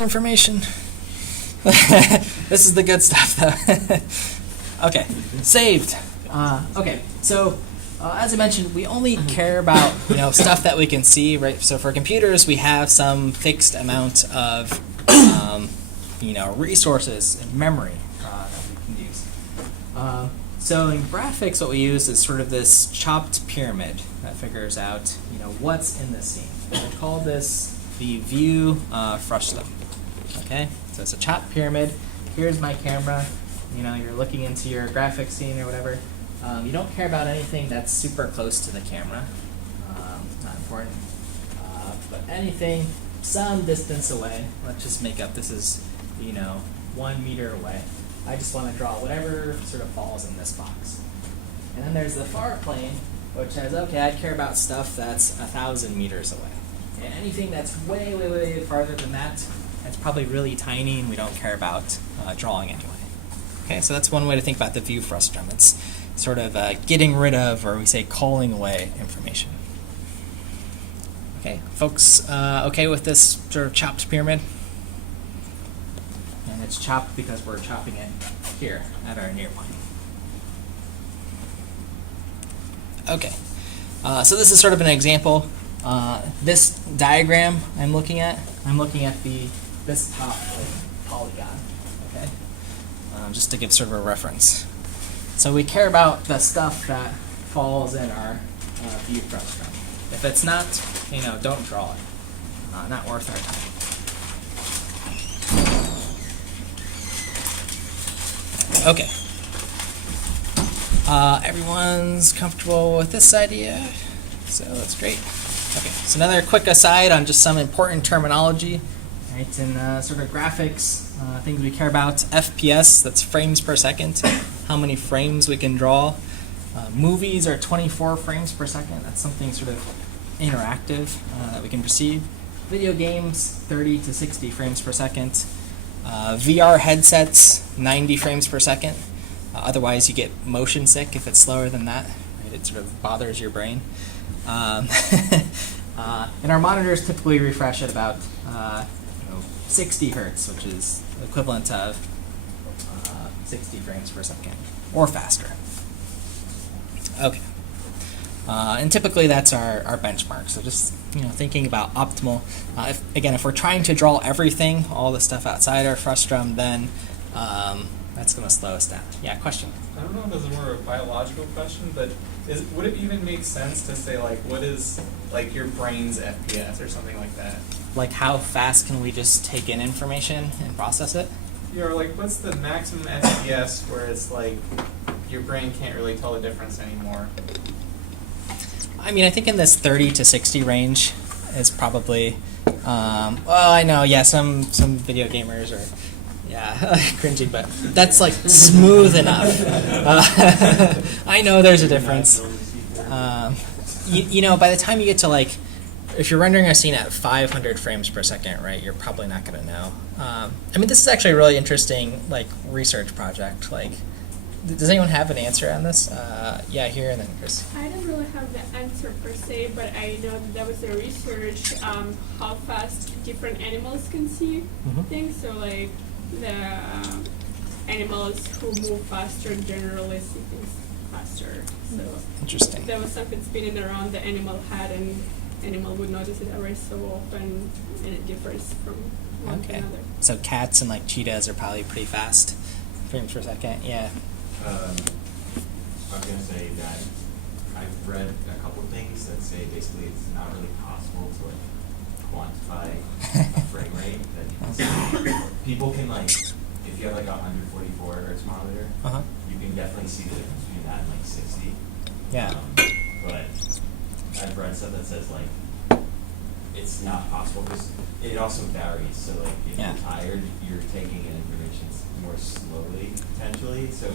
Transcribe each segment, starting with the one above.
information. This is the good stuff, though. Okay, saved. Okay, so as I mentioned, we only care about stuff that we can see, right? So for computers, we have some fixed amount of resources and memory that we can use. So in graphics, what we use is sort of this chopped pyramid that figures out what's in the scene. We call this the view frustum. Okay, so it's a chopped pyramid. Here's my camera. You're looking into your graphics scene or whatever. You don't care about anything that's super close to the camera. Not important. But anything some distance away. Let's just make up this is 1 meter away. I just want to draw whatever sort of falls in this box. And then there's the far plane, which says, okay, I care about stuff that's 1,000 meters away. And anything that's way, way, way farther than that, that's probably really tiny and we don't care about drawing anyway. Okay, so that's one way to think about the view frustum. It's sort of getting rid of, or we say calling away, information. Okay, folks okay with this sort of chopped pyramid? And it's chopped because we're chopping it here at our near point. Okay, so this is sort of an example. This diagram I'm looking at this top polygon, okay? Just to give sort of a reference. So we care about the stuff that falls in our view frustum. If it's not, don't draw it. Not worth our time. Okay. Everyone's comfortable with this idea, so that's great. Okay, so another quick aside on just some important terminology. Right, in sort of graphics, things we care about, FPS, that's frames per second, how many frames we can draw. Movies are 24 frames per second, that's something sort of interactive that we can perceive. Video games, 30 to 60 frames per second. VR headsets, 90 frames per second. Otherwise, you get motion sick if it's slower than that. Right? It sort of bothers your brain. And our monitors typically refresh at about 60 hertz, which is equivalent of 60 frames per second, or faster. Okay. And typically that's our benchmark. So just thinking about optimal. If we're trying to draw everything, all the stuff outside our frustum, then that's going to slow us down. Yeah, question? I don't know if this is more of a biological question, but would it even make sense to say what is your brain's FPS or something like that? Like how fast can we just take in information and process it? Or what's the maximum FPS where it's your brain can't really tell the difference anymore? I mean, I think in this 30 to 60 range is probably, well, I know, yeah, some video gamers are, cringy, but that's smooth enough. I know there's a difference. By the time you get to if you're rendering a scene at 500 frames per second, right, you're probably not going to know. I mean, this is actually a really interesting research project. Does anyone have an answer on this? Yeah, here and then Chris. I don't really have the answer per se, but I know that there was a research how fast different animals can see things. So the animals who move faster generally see things faster. So interesting. There was something spinning around the animal head, and animal would notice it every so often, and it differs from one to another. So cats and cheetahs are probably pretty fast frames per second. Yeah. I was going to say that I've read a couple things that say basically it's not really possible to quantify a frame rate that you can see. People can if you have a 144 hertz monitor, you can definitely see the difference between that and 60. Yeah. But I've read stuff that says it's not possible because it also varies. So if you're tired, you're taking in information more slowly potentially. So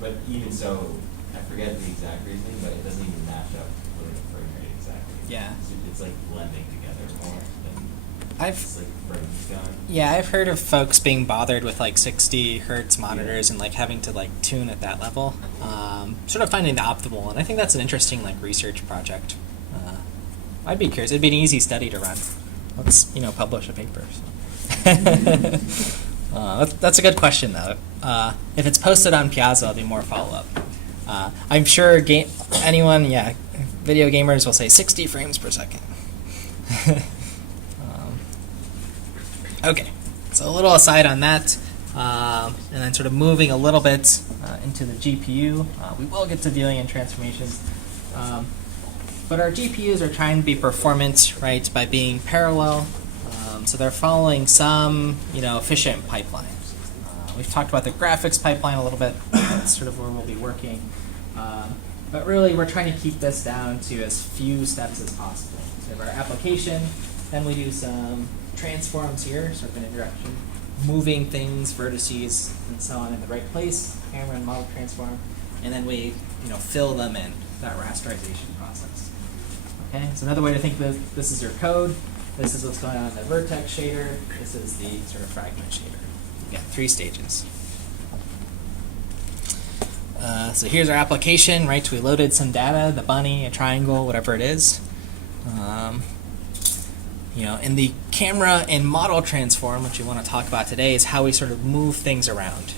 but even so, I forget the exact reasoning, but it doesn't even match up with the frame rate exactly. Yeah. It's blending together more than it's frames going. Yeah, I've heard of folks being bothered with 60 hertz monitors and having to tune at that level. Sort of finding the optimal, and I think that's an interesting research project. I'd be curious. It'd be an easy study to run. Let's publish a paper. So. That's a good question, though. If it's posted on Piazza, there'll be more follow-up. I'm sure anyone, video gamers will say 60 frames per second. Okay, so a little aside on that, and then sort of moving a little bit into the GPU. We will get to viewing and transformations. But our GPUs are trying to be performant, right, by being parallel. So they're following some, efficient pipeline. We've talked about the graphics pipeline a little bit. That's sort of where we'll be working. But really, we're trying to keep this down to as few steps as possible. So we have our application, then we do some transforms here, sort of an introduction, moving things, vertices, and so on in the right place, camera and model transform, and then we, fill them in, that rasterization process. Okay, so another way to think of this is your code. This is what's going on in the vertex shader. This is the sort of fragment shader. You got 3 stages. So here's our application, right? We loaded some data, the bunny, a triangle, whatever it is. In the camera and model transform, which we want to talk about today, is how we sort of move things around.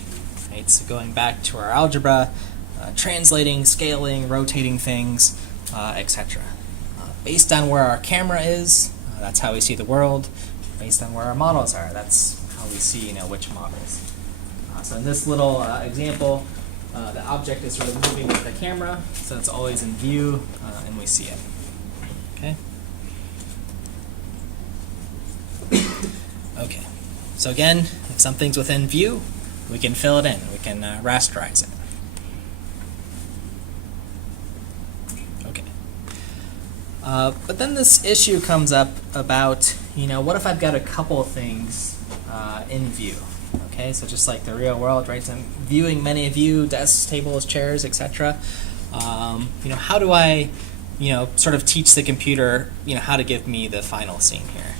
Right? So going back to our algebra, translating, scaling, rotating things, etc. Based on where our camera is, that's how we see the world. Based on where our models are, that's how we see, which models. So in this little example, the object is sort of moving with the camera, so it's always in view, and we see it. Okay. Okay. So again, if something's within view, we can fill it in. We can rasterize it. Okay. But then this issue comes up about, what if I've got a couple of things in view? Okay, so just like the real world, right? So I'm viewing many of you, desks, tables, chairs, etc. How do I, sort of teach the computer, how to give me the final scene here?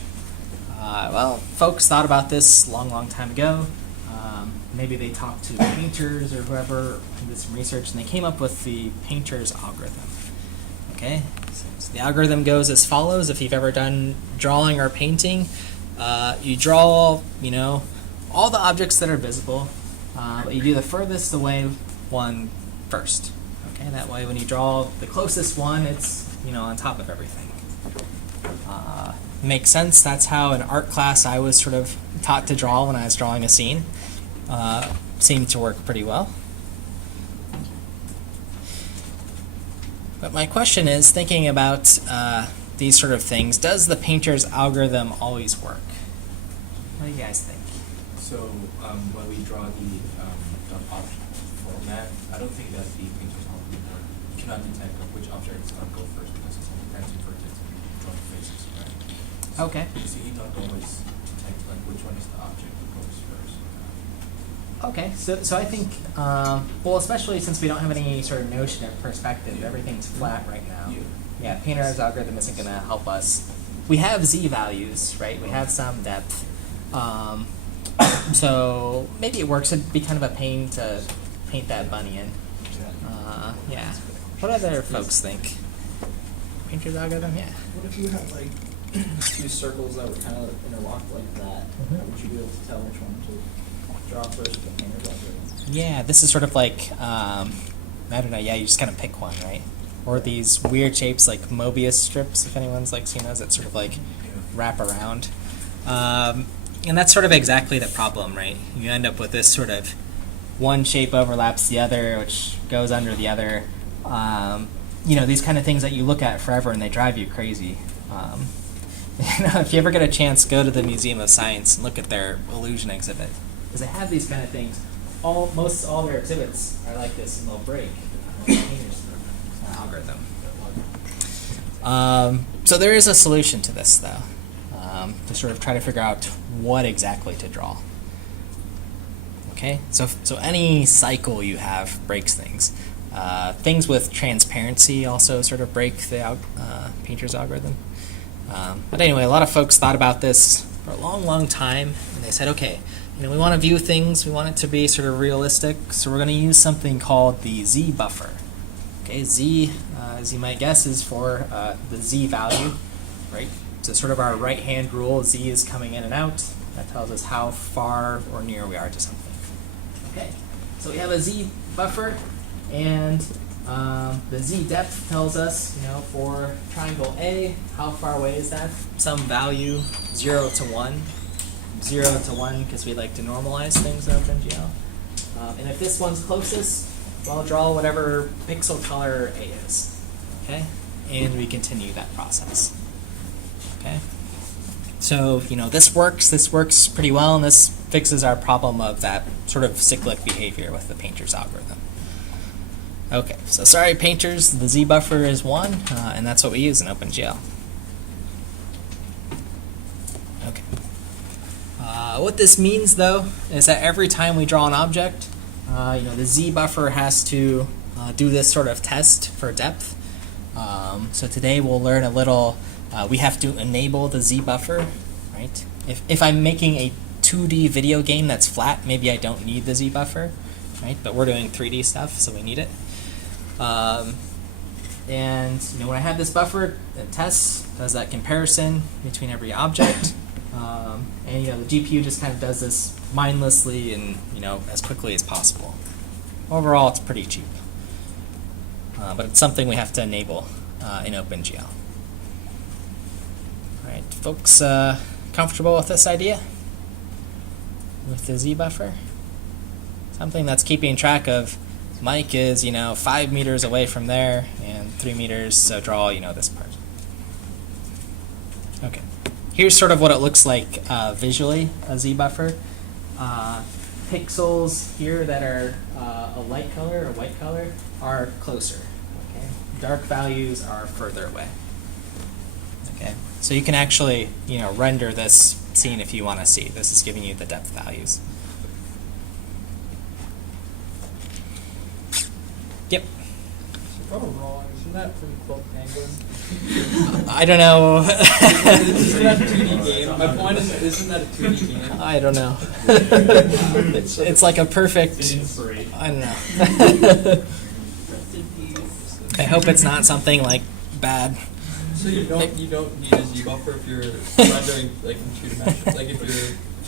Well, folks thought about this long time ago. Maybe they talked to painters or whoever and did some research, and they came up with the painter's algorithm. Okay, so the algorithm goes as follows. If you've ever done drawing or painting, you draw, all the objects that are visible, but you do the furthest away one first. Okay, that way when you draw the closest one, it's, on top of everything. Makes sense. That's how in art class I was sort of taught to draw when I was drawing a scene. Seemed to work pretty well. But my question is, thinking about these sort of things, does the painter's algorithm always work? What do you guys think? So when we draw the object format, I don't think that the painter's algorithm cannot detect which objects go first because it's only time to draw the faces, right? Okay. So he don't always detect which one is the object that goes first. Okay, so I think, well, especially since we don't have any sort of notion of perspective, everything's flat right now. Yeah, painter's algorithm isn't going to help us. We have z values, right? We have some depth. So maybe it works. It'd be kind of a pain to paint that bunny in. Yeah. What other folks think? Painter's algorithm? Yeah. What if you had like 2 circles that were kind of interlocked like that? Mhm. How would you be able to tell which one to draw first with the painter's algorithm? Yeah, this is sort of like, I don't know, yeah, you just kind of pick one, right? Or these weird shapes like Mobius strips, if anyone's like seen those, that sort of like wrap around. And that's sort of exactly the problem, right? You end up with this sort of one shape overlaps the other, which goes under the other. These kind of things that you look at forever and they drive you crazy. If you ever get a chance, go to the Museum of Science and look at their illusion exhibit. Because they have these kind of things. Most all their exhibits are like this, and they'll break. Painter's algorithm. So there is a solution to this, though, to sort of try to figure out what exactly to draw. Okay, so any cycle you have breaks things. Things with transparency also sort of break the painter's algorithm. But anyway, a lot of folks thought about this for a long time, and they said, okay, we want to view things, we want it to be sort of realistic, so we're going to use something called the Z buffer. Okay, Z, as you might guess, is for the Z value, right? So sort of our right-hand rule, Z is coming in and out, That tells us how far or near we are to something. Okay, so we have a z buffer, and the z depth tells us, for triangle A, how far away is that? Some value, 0 to 1. 0 to 1 because we like to normalize things in OpenGL. And if this one's closest, well, I'll draw whatever pixel color A is. Okay, and we continue that process. Okay, so this works pretty well, and this fixes our problem of that sort of cyclic behavior with the painter's algorithm. Okay, so sorry painters, the z buffer is 1, and that's what we use in OpenGL. Okay. What this means, though, is that every time we draw an object, the z buffer has to do this sort of test for depth. So today we'll learn a little. We have to enable the z buffer, right? If I'm making a 2D video game that's flat, maybe I don't need the z buffer, right? But we're doing 3D stuff, so we need it. And when I have this buffer, it tests, does that comparison between every object. And the GPU just kind of does this mindlessly and as quickly as possible. Overall, it's pretty cheap, but it's something we have to enable in OpenGL. All right, folks, comfortable with this idea? With the Z buffer? Something that's keeping track of Mike is 5 meters away from there and 3 meters, so draw this part. Okay. Here's sort of what it looks like visually, a Z buffer. Pixels here that are a light color or white color are closer. Okay? Dark values are further away. Okay, so you can actually render this scene if you want to see. This is giving you the depth values. Yep. If I'm wrong, isn't that from Quilt Penguin? I don't know. Isn't that a 2D game? My point is, isn't that a 2D game? I don't know. It's like a perfect. I don't know. I hope it's not something like bad. So you don't need a Z buffer if you're rendering like in 2 dimensions, like if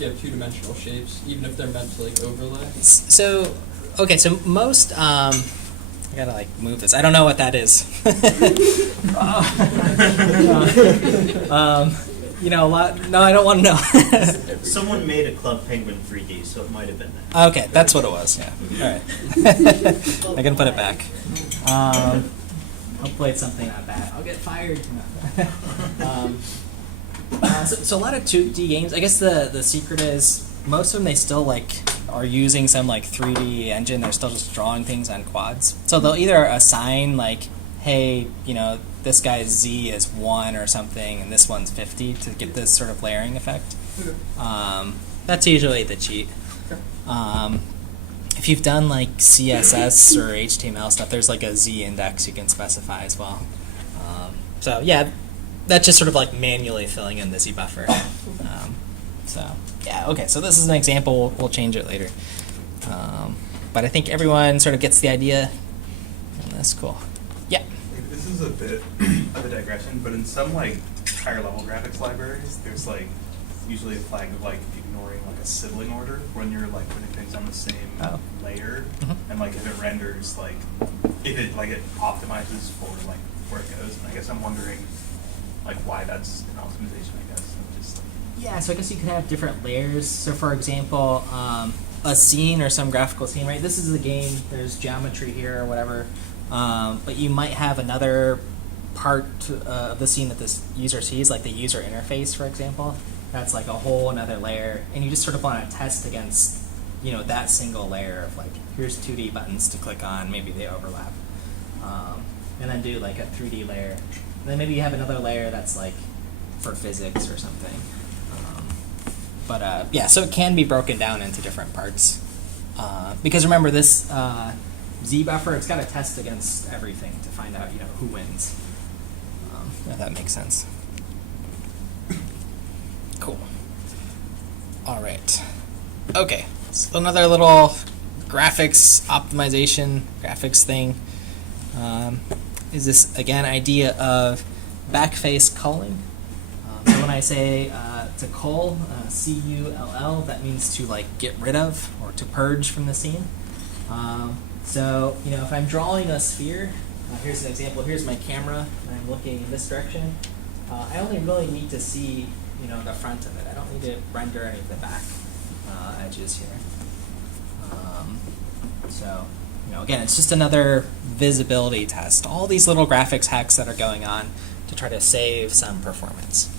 you have 2-dimensional shapes, even if they're meant to like overlay. So okay, so most I gotta move this. I don't know what that is. A lot. No, I don't want to know. Someone made a Club Penguin 3D, so it might have been that. Okay, that's what it was. Yeah. All right. I can put it back. Hopefully it's something not bad. I'll get fired. So a lot of 2D games. I guess the secret is most of them they still are using some 3D engine. They're still just drawing things on quads. So they'll either assign hey, this guy's Z is 1 or something, and this one's 50 to get this sort of layering effect. That's usually the cheat. If you've done CSS or HTML stuff, there's a Z index you can specify as well. So yeah, that's just sort of manually filling in the Z buffer. So yeah, okay. So this is an example. We'll change it later. But I think everyone sort of gets the idea. And that's cool. Yeah. This is a bit of a digression, but in some higher level graphics libraries, there's usually a flag of ignoring a sibling order when you're putting things on the same layer, and if it renders if it it optimizes for where it goes. And I guess I'm wondering why that's an optimization. I guess just yeah. So I guess you could have different layers. So for example, a scene or some graphical scene, right? This is the game. There's geometry here or whatever, but you might have another part of the scene that this user sees, like the user interface, for example. That's a whole another layer, and you just sort of want to test against, that single layer of here's 2D buttons to click on, maybe they overlap, and then do a 3D layer, and then maybe you have another layer that's for physics or something. But yeah, so it can be broken down into different parts, because remember this Z buffer, it's got to test against everything to find out who wins. If that makes sense. Cool. All right. Okay. So another little graphics optimization, graphics thing is this, again, idea of backface culling. So when I say to cull, C-U-L-L. That means to like get rid of or to purge from the scene. So if I'm drawing a sphere, here's an example. Here's my camera, and I'm looking in this direction. I only really need to see the front of it. I don't need to render any of the back edges here. So again, it's just another visibility test. All these little graphics hacks that are going on to try to save some performance.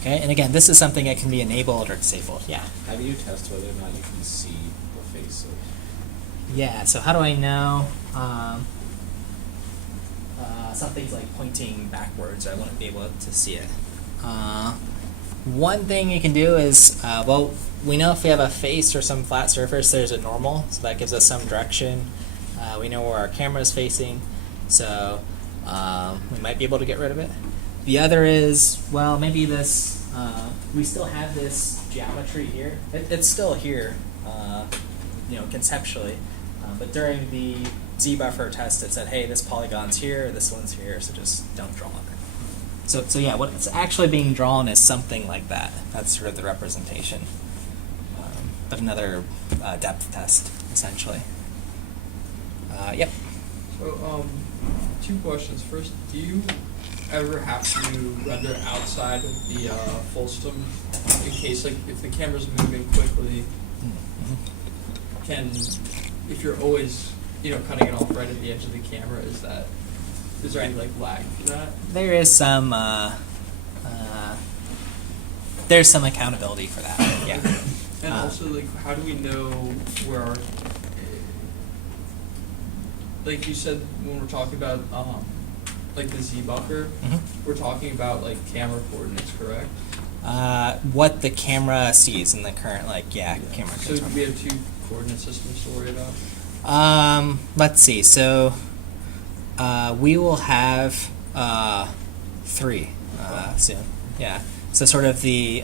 Okay, and again, this is something that can be enabled or disabled. Yeah. How do you test whether or not you can see the face of? Yeah. So how do I know something's like pointing backwards? I wouldn't be able to see it. One thing you can do is, well, we know if we have a face or some flat surface, there's a normal, so that gives us some direction. We know where our camera is facing, so we might be able to get rid of it. The other is, well, maybe this, we still have this geometry here. It's still here, conceptually, but during the Z-buffer test, it said, hey, this polygon's here, this one's here, so just don't draw on it. So yeah, what's actually being drawn is something like that. That's sort of the representation. But another depth test, essentially. Yep. So, 2 questions. First, do you ever have to render outside of the full system in case, like, if the camera's moving quickly, if you're always, cutting it off right at the edge of the camera, is there any like lag for that? There is some there's some accountability for that. Yeah. And also, like, how do we know where our, like you said, when we're talking about like the Z buffer, we're talking about like camera coordinates, correct? What the camera sees in the current, camera. So we have 2 coordinate systems to worry about. Let's see. So we will have 3 soon. Yeah. So sort of the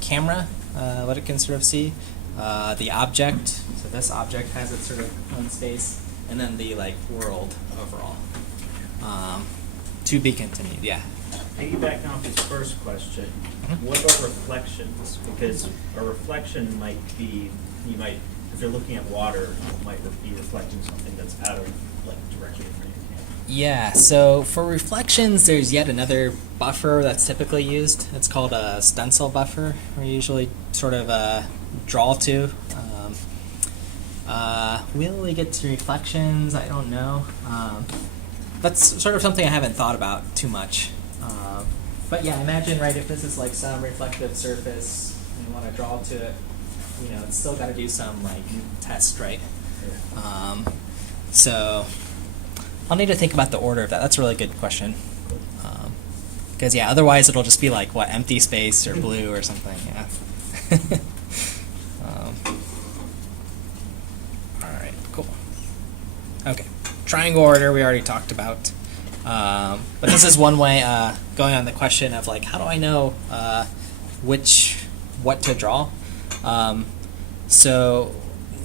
camera, what it can sort of see, the object. So this object has its sort of own space, and then the world overall. To be continued. Yeah. Piggybacking off his first question, what about reflections? Because a reflection might be, if you're looking at water, you might be reflecting something that's out of, directly in front of your camera. Yeah, so for reflections, there's yet another buffer that's typically used. It's called a stencil buffer. We usually sort of draw to. Will we get to reflections? I don't know. That's sort of something I haven't thought about too much. But yeah, imagine, right, if this is like some reflective surface and you want to draw to it, it's still got to do some test, right? So I'll need to think about the order of that. That's a really good question. Because yeah, otherwise it'll just be empty space or blue or something. Yeah. All right, cool. Okay, triangle order we already talked about. But this is one way, going on the question of how do I know what to draw? So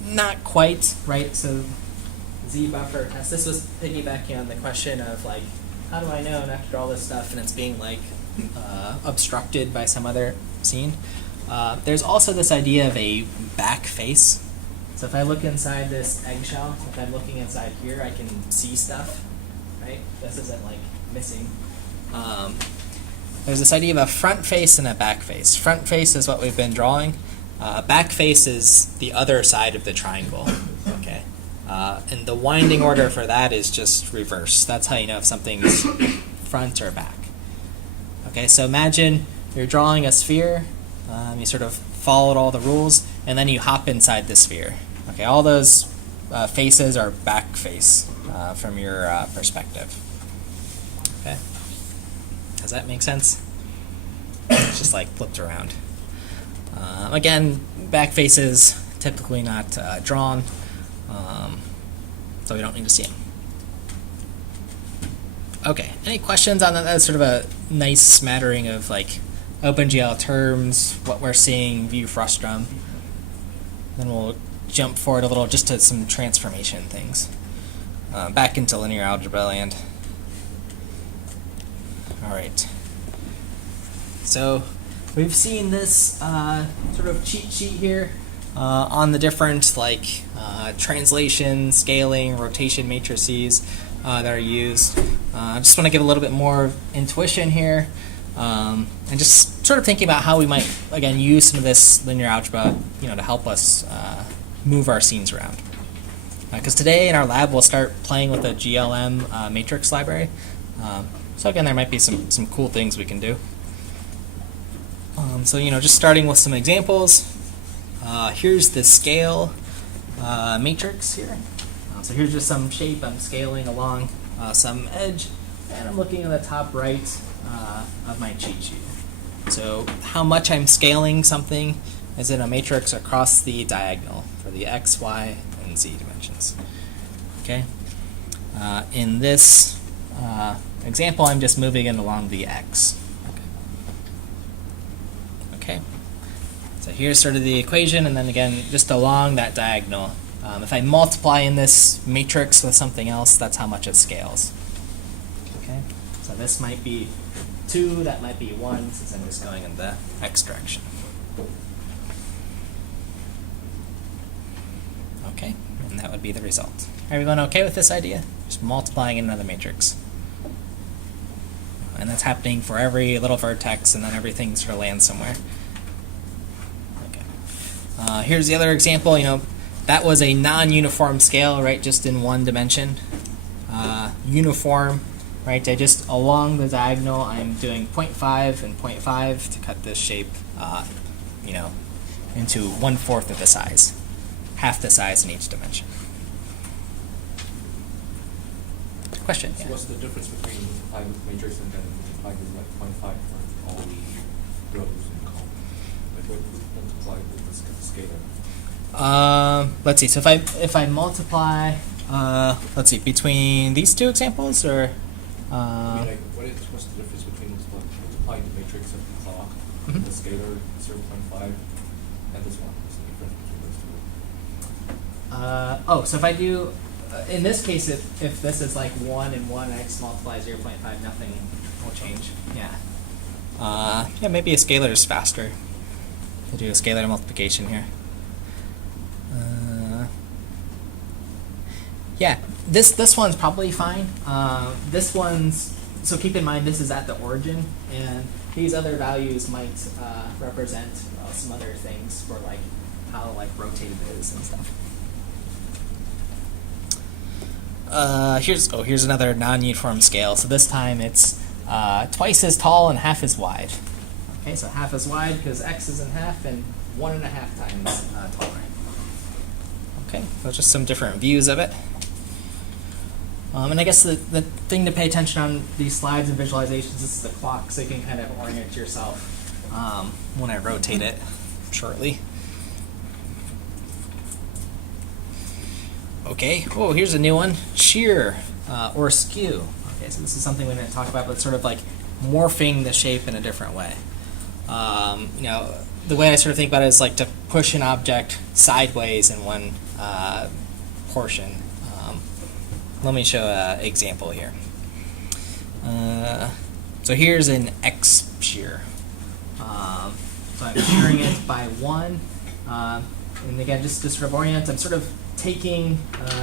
not quite, right? So Z-buffer test, this was piggybacking on the question of how do I know not to draw this stuff and it's being obstructed by some other scene? There's also this idea of a back face. So if I look inside this eggshell, if I'm looking inside here, I can see stuff, right? This isn't missing. There's this idea of a front face and a back face. Front face is what we've been drawing. Back face is the other side of the triangle. Okay, and the winding order for that is just reverse. That's how you know if something's front or back. Okay, so imagine you're drawing a sphere. You sort of followed all the rules, and then you hop inside the sphere. Okay, all those faces are back face from your perspective. Okay, does that make sense? It's just flipped around. Again, back faces typically not drawn, so we don't need to see them. Okay, any questions on that? That's sort of a nice smattering of OpenGL terms, what we're seeing, view frustum. Then we'll jump forward a little just to some transformation things. Back into linear algebra land. All right. so we've seen this sort of cheat sheet here on the different like translation, scaling, rotation matrices that are used. I just want to give a little bit more intuition here, and just sort of thinking about how we might again use some of this linear algebra, to help us move our scenes around. Because today in our lab we'll start playing with a GLM matrix library. So again, there might be some cool things we can do. So just starting with some examples. Here's the scale matrix here. So here's just some shape I'm scaling along some edge, and I'm looking at the top right of my cheat sheet. So how much I'm scaling something is in a matrix across the diagonal for the x, y, and z dimensions. Okay. In this example, I'm just moving it along the x. Okay. So here's sort of the equation, and then again, just along that diagonal. If I multiply in this matrix with something else, that's how much it scales. Okay. So this might be 2, that might be 1, since I'm just going in the x direction. Okay, and that would be the result. Everyone okay with this idea? Just multiplying in another matrix. And that's happening for every little vertex, and then everything sort of lands somewhere. Okay. Here's the other example. That was a non-uniform scale, right? Just in one dimension. Uniform, right? Along the diagonal, I'm doing 0.5 and 0.5 to cut this shape, into 1/4 of the size. Half the size in each dimension. Question? So Yeah. what's the difference between multiplying with matrix and then multiplying with like 0.5 for all the rows and columns? Like what would multiply with the scalar? Let's see. So if I multiply, let's see, between these two examples, or I mean, like, what's the difference between multiplying the matrix of the clock, the scalar 0.5, and this one? What's the difference between those two? so if I do, in this case, if this is like 1 and 1, I just multiply 0.5, nothing will change. Yeah. Yeah, maybe a scalar is faster to do a scalar multiplication here. Yeah, this one's probably fine. This one's, so keep in mind this is at the origin, and these other values might represent some other things for like how like rotated it is and stuff. Here's another non-uniform scale. So this time it's twice as tall and half as wide. Okay, so half as wide because x is in half, and 1.5 times taller. Okay, so just some different views of it. And I guess the thing to pay attention on these slides and visualizations, this is the clock, so you can kind of orient yourself when I rotate it shortly. Okay, oh, here's a new one, shear or skew. Okay, so this is something we didn't talk about, but sort of like morphing the shape in a different way. The way I sort of think about it is like to push an object sideways in one portion. Let me show an example here. So here's an X shear. So I'm shearing it by 1. And again, just to sort of orient, I'm sort of taking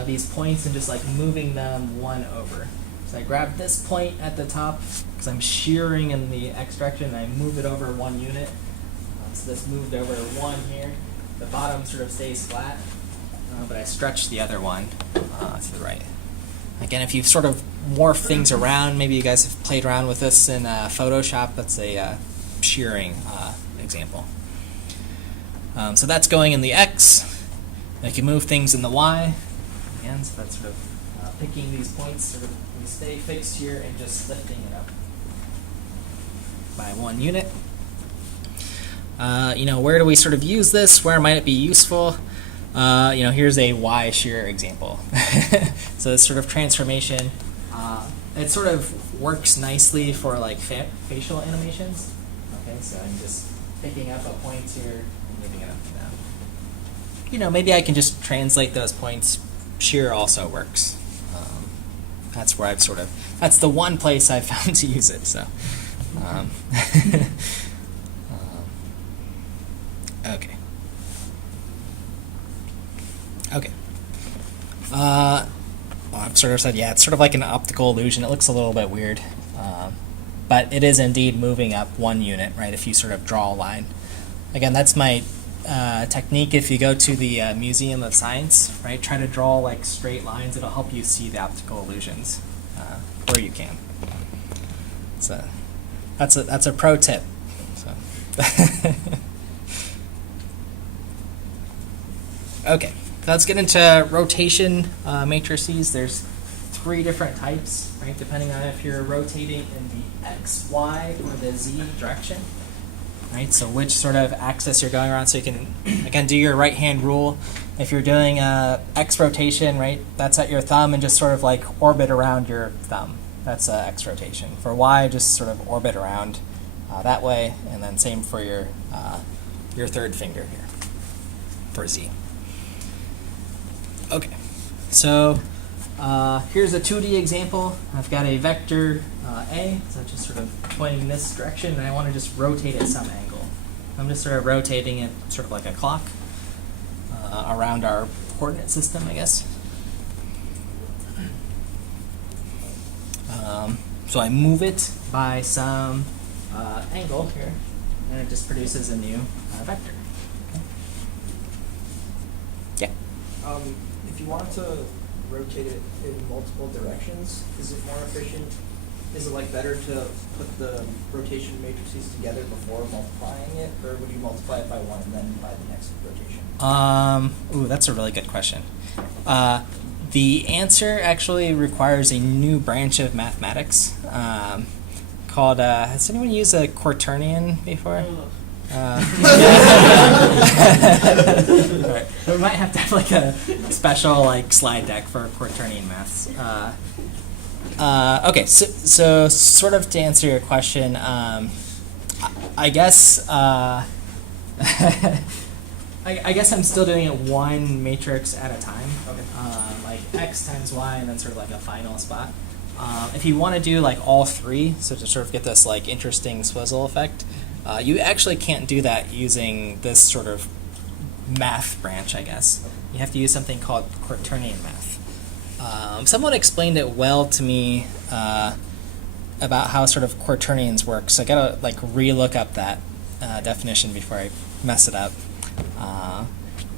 these points and just like moving them 1 over. So I grab this point at the top because I'm shearing in the X direction, and I move it over 1 unit. So this moved over 1 here. The bottom sort of stays flat, but I stretch the other one to the right. Again, if you've sort of morphed things around, maybe you guys have played around with this in Photoshop, that's a shearing example. So that's going in the X. I can move things in the Y. Again, so that's sort of picking these points, sort of we stay fixed here and just lifting it up by 1 unit. Where do we sort of use this? Where might it be useful? Here's a Y shear example. So this sort of transformation, it sort of works nicely for like facial animations. Okay, so I'm just picking up a point here and moving it up and down. Maybe I can just translate those points. Shear also works. That's where that's the one place I've found to use it. So, Okay. Okay. Well, I've sort of said, yeah, it's sort of like an optical illusion. It looks a little bit weird. But it is indeed moving up 1 unit, right, if you sort of draw a line. Again, that's my technique. If you go to the Museum of Science, right, try to draw like straight lines. It'll help you see the optical illusions where you can. So that's a pro tip. So. Okay, let's get into rotation matrices. There's 3 different types, right, depending on if you're rotating in the X, Y, or the Z direction. Right, so which sort of axis you're going around, so you can, again, do your right-hand rule. If you're doing X rotation, right, that's at your thumb and just sort of like orbit around your thumb. That's X rotation. For Y, just sort of orbit around that way, and then same for your 3rd finger here for Z. Okay, so here's a 2D example. I've got a vector A, so it's just sort of pointing in this direction, and I want to just rotate at some angle. I'm just sort of rotating it sort of like a clock around our coordinate system, I guess. So I move it by some angle here, and it just produces a new vector. Okay. Yeah. If you wanted to rotate it in multiple directions, is it more efficient? Is it like better to put the rotation matrices together before multiplying it, or would you multiply it by 1 and then by the next rotation? Ooh, that's a really good question. The answer actually requires a new branch of mathematics called, has anyone used a quaternion before? Right. We might have to have like a special like slide deck for quaternion maths. Okay, so sort of to answer your question, I guess I guess I'm still doing it 1 matrix at a time, like X times Y, and then sort of like a final spot. If you want to do like all 3, so to sort of get this like interesting swizzle effect, you actually can't do that using this sort of math branch, I guess. You have to use something called quaternion math. Someone explained it well to me about how sort of quaternions work, so I gotta like re-look up that definition before I mess it up.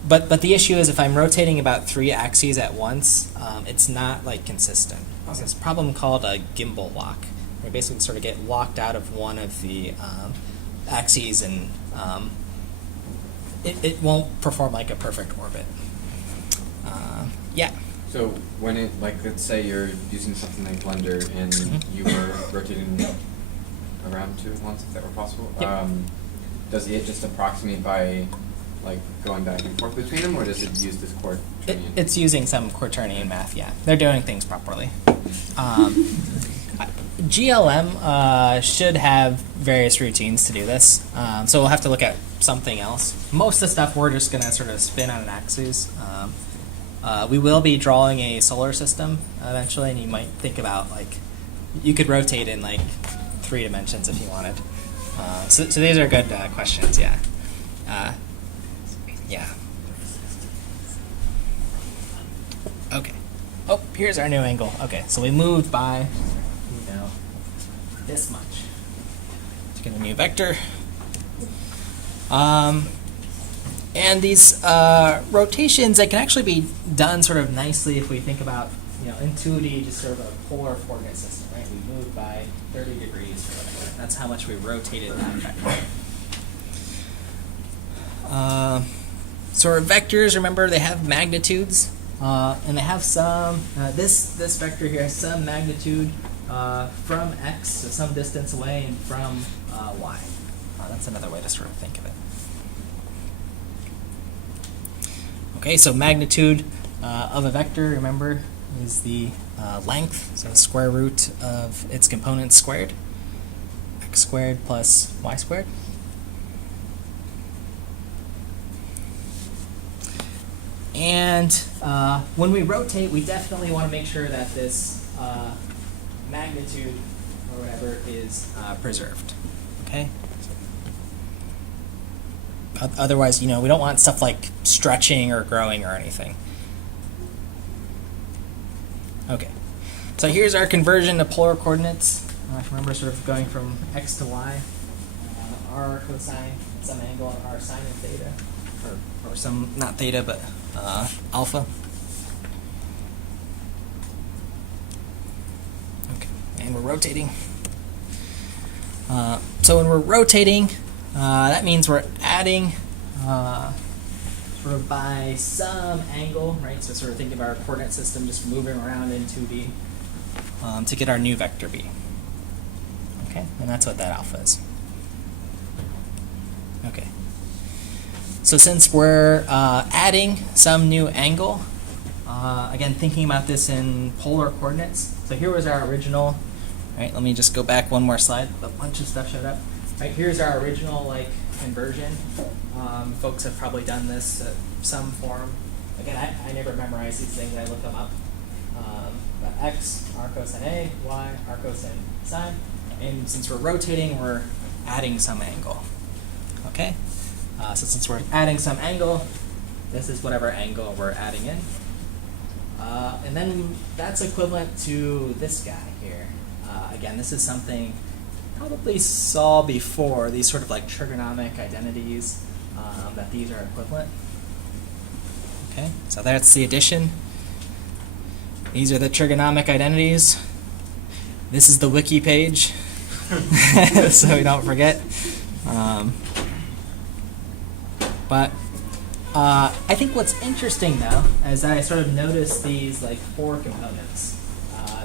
But the issue is if I'm rotating about 3 axes at once, it's not like consistent. There's this problem called a gimbal lock, where you basically sort of get locked out of one of the axes, and it won't perform like a perfect orbit. Yeah. So when it, like, let's say you're using something like Blender and you were rotating around 2 at once, if that were possible, Yep. Does it just approximate by like going back and forth between them, or does it use this quaternion? It's using some quaternion math, yeah. They're doing things properly. GLM should have various routines to do this, so we'll have to look at something else. Most of the stuff we're just going to sort of spin on an axis. We will be drawing a solar system eventually, and you might think about, like, you could rotate in, like, 3 dimensions if you wanted. So these are good questions, yeah. Yeah. Okay. Oh, here's our new angle. Okay, so we moved by, this much. Let's get a new vector. And these rotations, they can actually be done sort of nicely if we think about, in 2D, just sort of a polar coordinate system, right? We moved by 30 degrees or whatever. That's how much we rotated that vector. Sort of vectors, remember, they have magnitudes, and they have some, this vector here has some magnitude from X, so some distance away, and from Y. That's another way to sort of think of it. Okay, so magnitude of a vector, remember, is the length, so the square root of its components squared, x squared plus y squared. And when we rotate, we definitely want to make sure that this magnitude or whatever is preserved. Okay. Otherwise, we don't want stuff like stretching or growing or anything. Okay, so here's our conversion to polar coordinates. Remember, sort of going from x to y, r cosine, some angle, and r sine of theta, or some, not theta, but alpha. Okay, and we're rotating. So when we're rotating, that means we're adding sort of by some angle, right? So sort of think of our coordinate system just moving around in 2D to get our new vector b. Okay, and that's what that alpha is. Okay. So since we're adding some new angle, again, thinking about this in polar coordinates. So here was our original, right? Let me just go back one more slide. A bunch of stuff showed up. Right, here's our original conversion. Folks have probably done this at some form. Again, I never memorize these things. I look them up. But x, r cosine A, y, r cosine sine. And since we're rotating, we're adding some angle. Okay? So since we're adding some angle, this is whatever angle we're adding in. And then that's equivalent to this guy here. Again, this is something probably saw before, these sort of like trigonomic identities, that these are equivalent. Okay, so that's the addition. These are the trigonomic identities. This is the wiki page, so we don't forget. But I think what's interesting though is that I sort of notice these like 4 components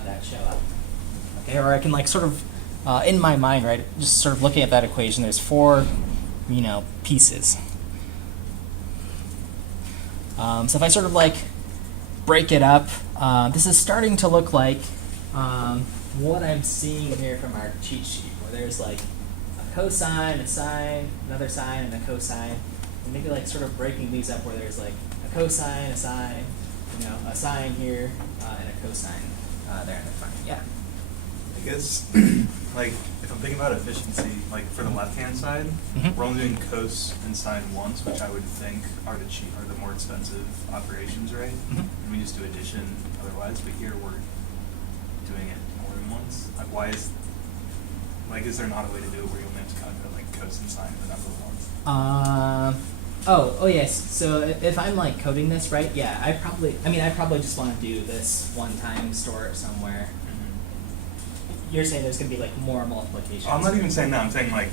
that show up. Okay, or I can like sort of in my mind, right, just sort of looking at that equation, there's 4, pieces. So if I sort of like break it up, this is starting to look like what I'm seeing here from our cheat sheet, where there's like a cosine, a sine, another sine, and a cosine. And maybe like sort of breaking these up where there's like a cosine, a sine, a sine here, and a cosine there in the front. Yeah. I guess, like, if I'm thinking about efficiency, like for the left-hand side, Mhm. we're only doing cos and sine once, which I would think are the more expensive operations, right? Mhm. And we just do addition otherwise, but here we're doing it more than once. Like, why is there not a way to do it where you only have to calculate like cos and sine the number once? Oh yes. So if I'm like coding this, right? Yeah, I probably just want to do this one time, store it somewhere. You're saying there's going to be like more multiplications. I'm not even saying that. I'm saying like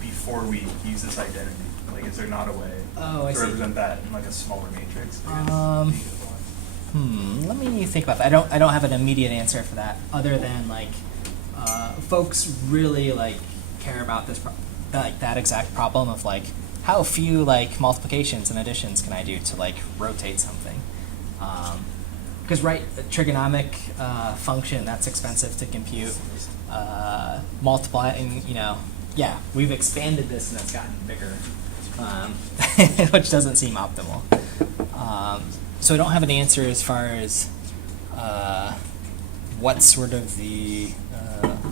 before we use this identity, like is there not a way I to see. represent that in like a smaller matrix? Let me think about that. I don't have an immediate answer for that, other than like folks really like care about this that exact problem of like how few like multiplications and additions can I do to like rotate something. Because right, a trigonomic function, that's expensive to compute. Multiplying, yeah, we've expanded this and it's gotten bigger, which doesn't seem optimal. So I don't have an answer as far as what's sort of the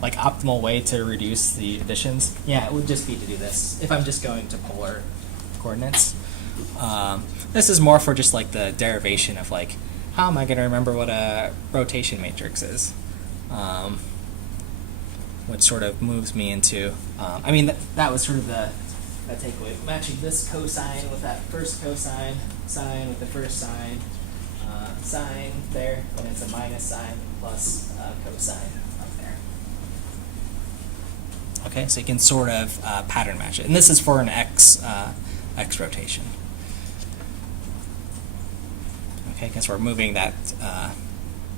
like optimal way to reduce the additions. Yeah, it would just be to do this if I'm just going to polar coordinates. This is more for just like the derivation of like, how am I going to remember what a rotation matrix is? Which sort of moves me into, that was sort of the takeaway. Matching this cosine with that first cosine, sine with the first sine, sine there, and it's a minus sine plus cosine up there. Okay, so you can sort of pattern match it. And this is for an x rotation. Okay, because we're moving that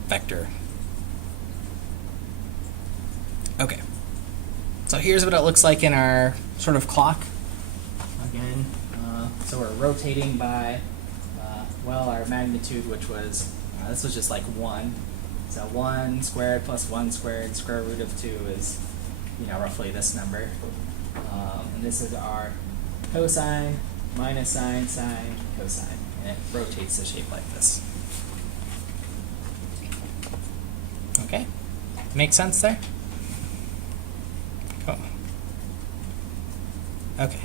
vector. Okay, so here's what it looks like in our sort of clock. Again, so we're rotating by, our magnitude, which was, this was just like 1. So 1 squared plus 1 squared, square root of 2 is, roughly this number. And this is our cosine, minus sine, sine, cosine. And it rotates the shape like this. Okay, make sense there? Cool. Okay,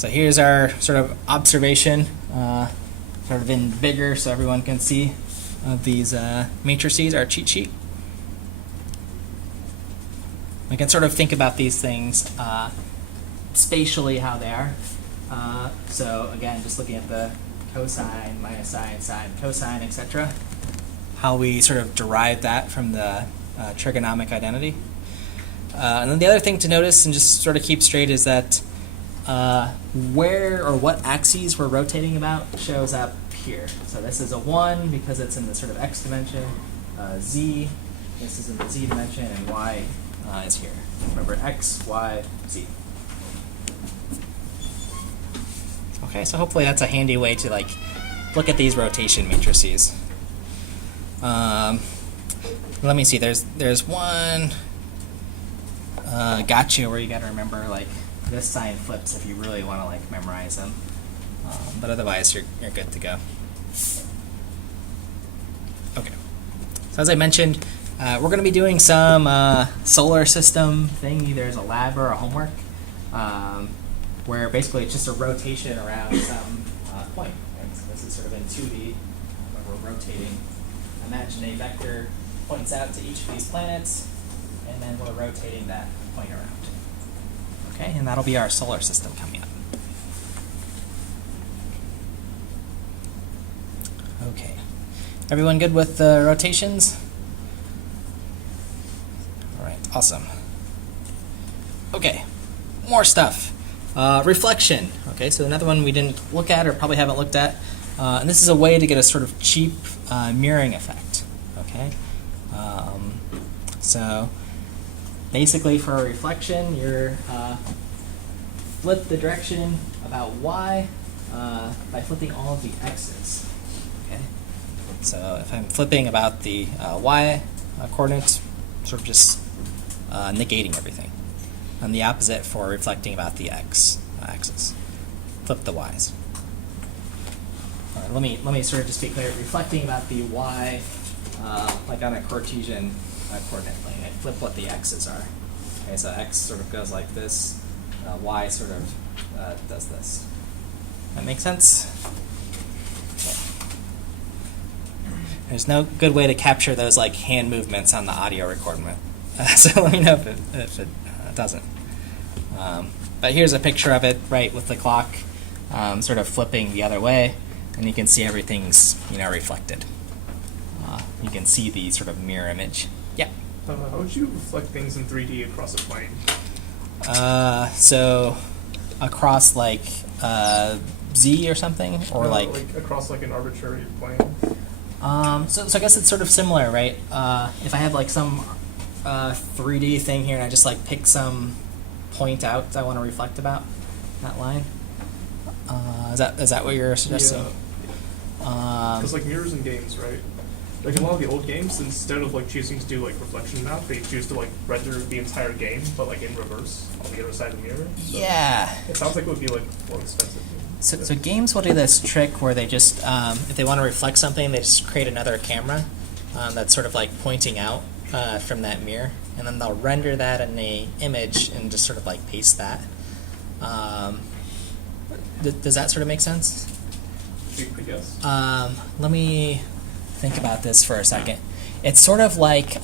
So here's our sort of observation, sort of in bigger so everyone can see, of these matrices, our cheat sheet. We can sort of think about these things spatially, how they are. So again, just looking at the cosine, minus sine, sine, cosine, etc. How we sort of derive that from the trigonomic identity. And then the other thing to notice and just sort of keep straight is that where or what axes we're rotating about shows up here. So this is a 1 because it's in the sort of x dimension, z, this is in the z dimension, and y is here. Remember, x, y, z. Okay, so hopefully that's a handy way to like look at these rotation matrices. Let me see. There's one gotcha where you got to remember like this sign flips if you really want to like memorize them. But otherwise, you're good to go. Okay. So as I mentioned, we're going to be doing some solar system thing, either as a lab or a homework, where basically it's just a rotation around some point. Right? So this is sort of in 2D, where we're rotating. Imagine a vector points out to each of these planets, and then we're rotating that point around. Okay, and that'll be our solar system coming up. Okay. Everyone good with the rotations? All right, awesome. Okay, more stuff. Reflection. Okay, so another one we didn't look at or probably haven't looked at. And this is a way to get a sort of cheap mirroring effect. Okay, so basically for a reflection, you're flip the direction about y by flipping all of the x's. Okay, so if I'm flipping about the y coordinates, sort of just negating everything. And the opposite for reflecting about the x axis. Flip the y's. All right, let me sort of just be clear. Reflecting about the y, like on a Cartesian coordinate plane, I flip what the x's are. Okay, so x sort of goes like this. Y sort of does this. That make sense? Okay. There's no good way to capture those like hand movements on the audio recording. So let me know if it doesn't. But here's a picture of it, right, with the clock sort of flipping the other way, and you can see everything's reflected. You can see the sort of mirror image. Yeah. How would you reflect things in 3D across a plane? So across like Z or something, or No, like across like an arbitrary plane. so I guess it's sort of similar, right? If I have like some 3D thing here and I just like pick some point out I want to reflect about that line. Is that what you're suggesting? Because like mirrors in games, right? Like in a lot of the old games, instead of like choosing to do like reflection map, they choose to like render the entire game, but like in reverse on the other side of the mirror. So Yeah. it sounds like it would be like more expensive. So games will do this trick where they just, if they want to reflect something, they just create another camera that's sort of like pointing out from that mirror, and then they'll render that in the image and just sort of like paste that. Does that sort of make sense? Big guess. Let me think about this for a second. It's sort of like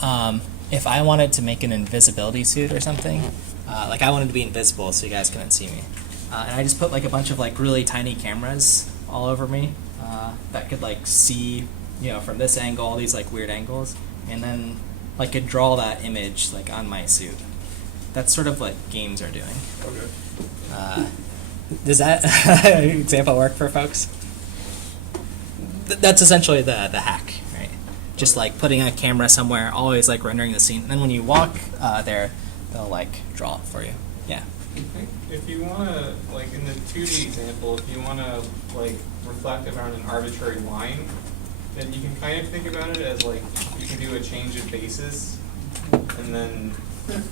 if I wanted to make an invisibility suit or something, like I wanted to be invisible so you guys couldn't see me. And I just put like a bunch of like really tiny cameras all over me that could like see, from this angle, all these like weird angles, and then like could draw that image like on my suit. That's sort of what games are doing. Okay. Does that example work for folks? That's essentially the hack, right? Just like putting a camera somewhere, always like rendering the scene, and then when you walk there, they'll like draw it for you. Yeah. If you want to, like in the 2D example, if you want to like reflect around an arbitrary line, then you can kind of think about it as like you can do a change of basis, and then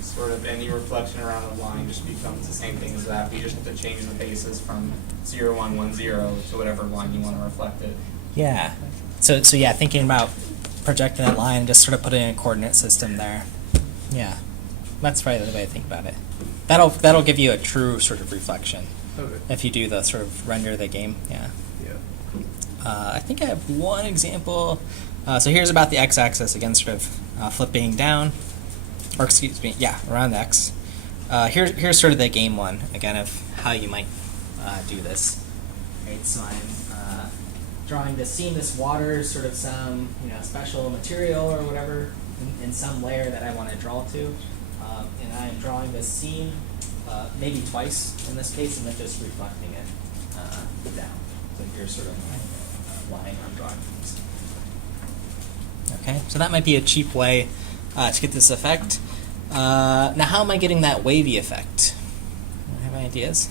sort of any reflection around a line just becomes the same thing as that. But you just have to change the basis from 0, 1, 1, 0 to whatever line you want to reflect it. Yeah. So yeah, thinking about projecting that line and just sort of putting a coordinate system there. Yeah. That's probably the way to think about it. That'll give you a true sort of reflection. Okay. if you do the sort of render the game, yeah. Yeah. I think I have one example. So here's about the x-axis, again, sort of flipping down, or excuse me, yeah, around X. Here's sort of the game one, again, of how you might do this. Right, so I'm drawing this scene, this water, sort of some special material or whatever in some layer that I want to draw to, and I'm drawing this scene maybe twice in this case, and then just reflecting it down. So here's sort of my line I'm drawing. Okay, so that might be a cheap way to get this effect. Now, how am I getting that wavy effect? Do you have any ideas?